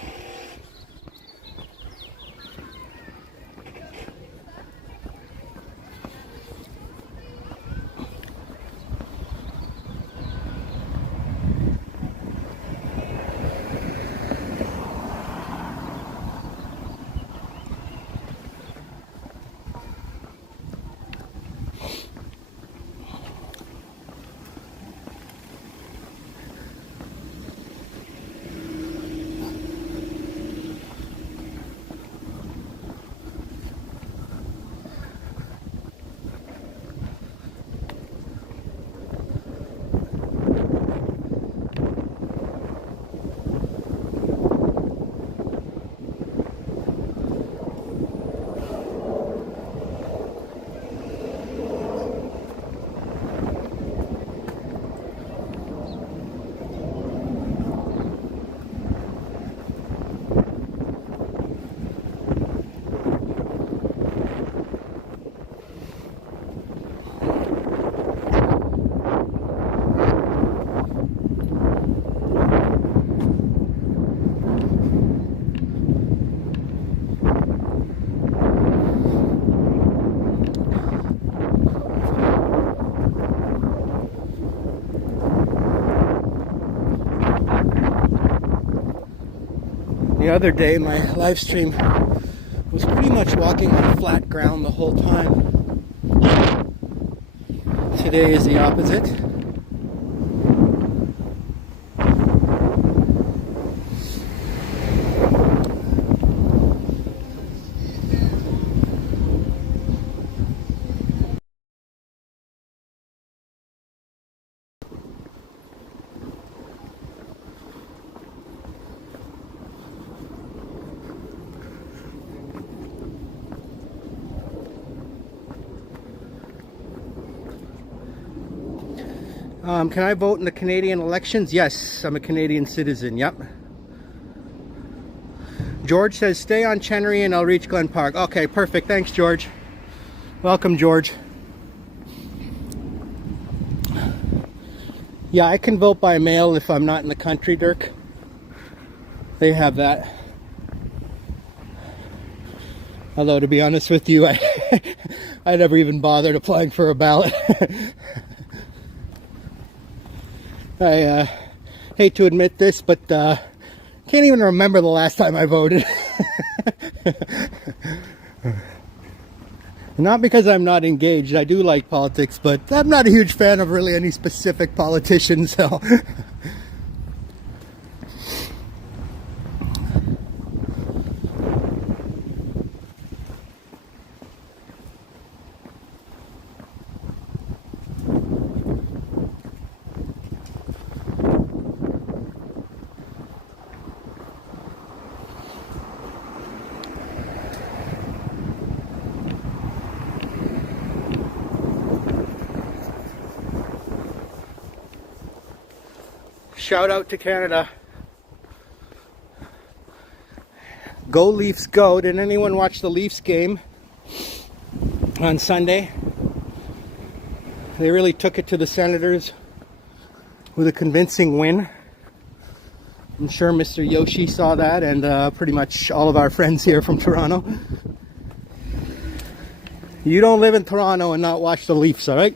The other day, my live stream was pretty much walking on flat ground the whole time. Today is the opposite. Can I vote in the Canadian elections? Yes, I'm a Canadian citizen, yep. George says, stay on Chenery and I'll reach Glen Park. Okay, perfect. Thanks, George. Welcome, George. Yeah, I can vote by mail if I'm not in the country, Dirk. They have that. Although, to be honest with you, I never even bothered applying for a ballot. I hate to admit this, but can't even remember the last time I voted. Not because I'm not engaged. I do like politics, but I'm not a huge fan of really any specific politician, so... Shout out to Canada. Go Leafs go. Did anyone watch the Leafs game on Sunday? They really took it to the Senators with a convincing win. I'm sure Mr. Yoshi saw that, and pretty much all of our friends here from Toronto. You don't live in Toronto and not watch the Leafs, all right?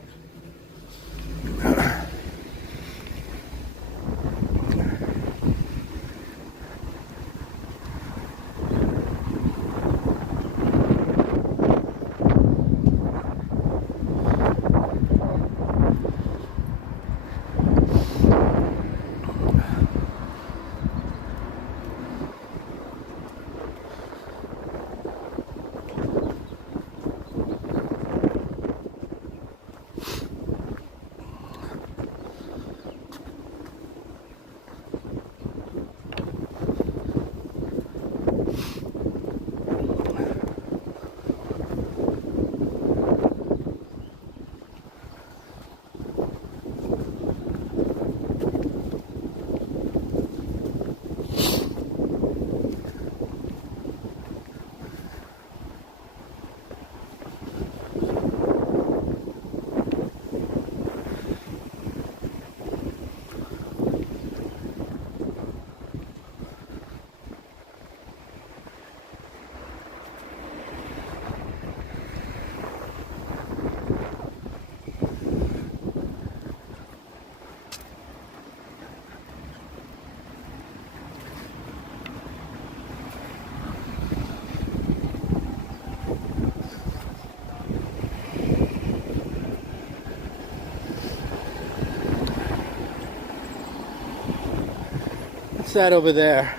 What's that over there?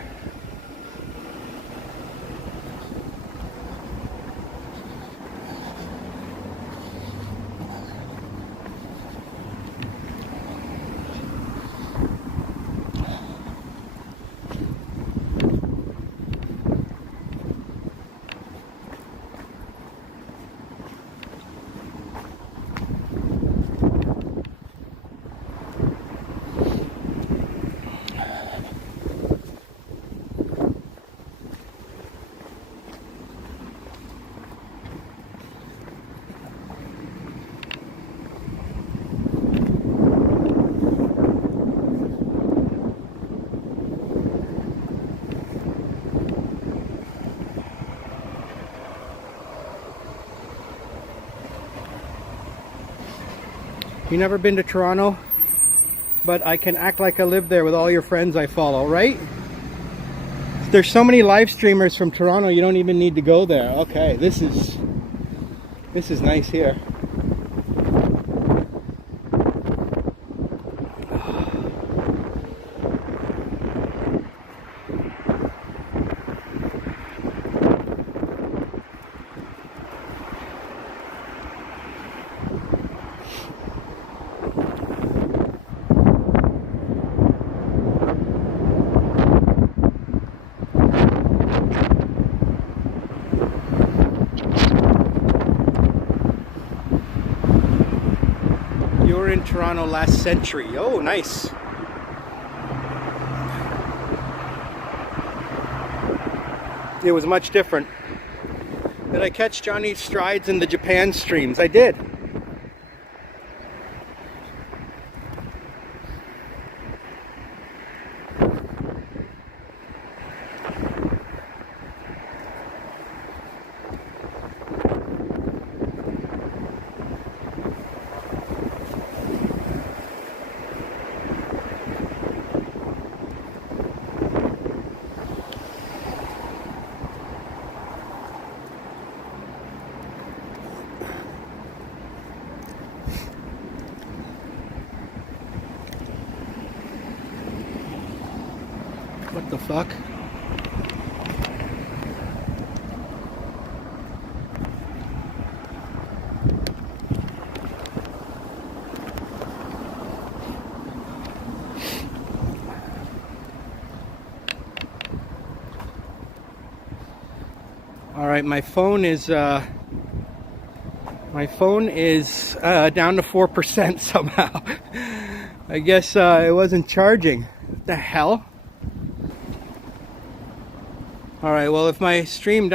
You never been to Toronto? But I can act like I live there with all your friends I follow, right? There's so many live streamers from Toronto, you don't even need to go there. Okay, this is nice here. Toronto last century. Oh, nice. It was much different. Did I catch Johnny's strides in the Japan streams? I did. What the fuck? All right, my phone is down to 4% somehow. I guess it wasn't charging. What the hell? All right, well, if my stream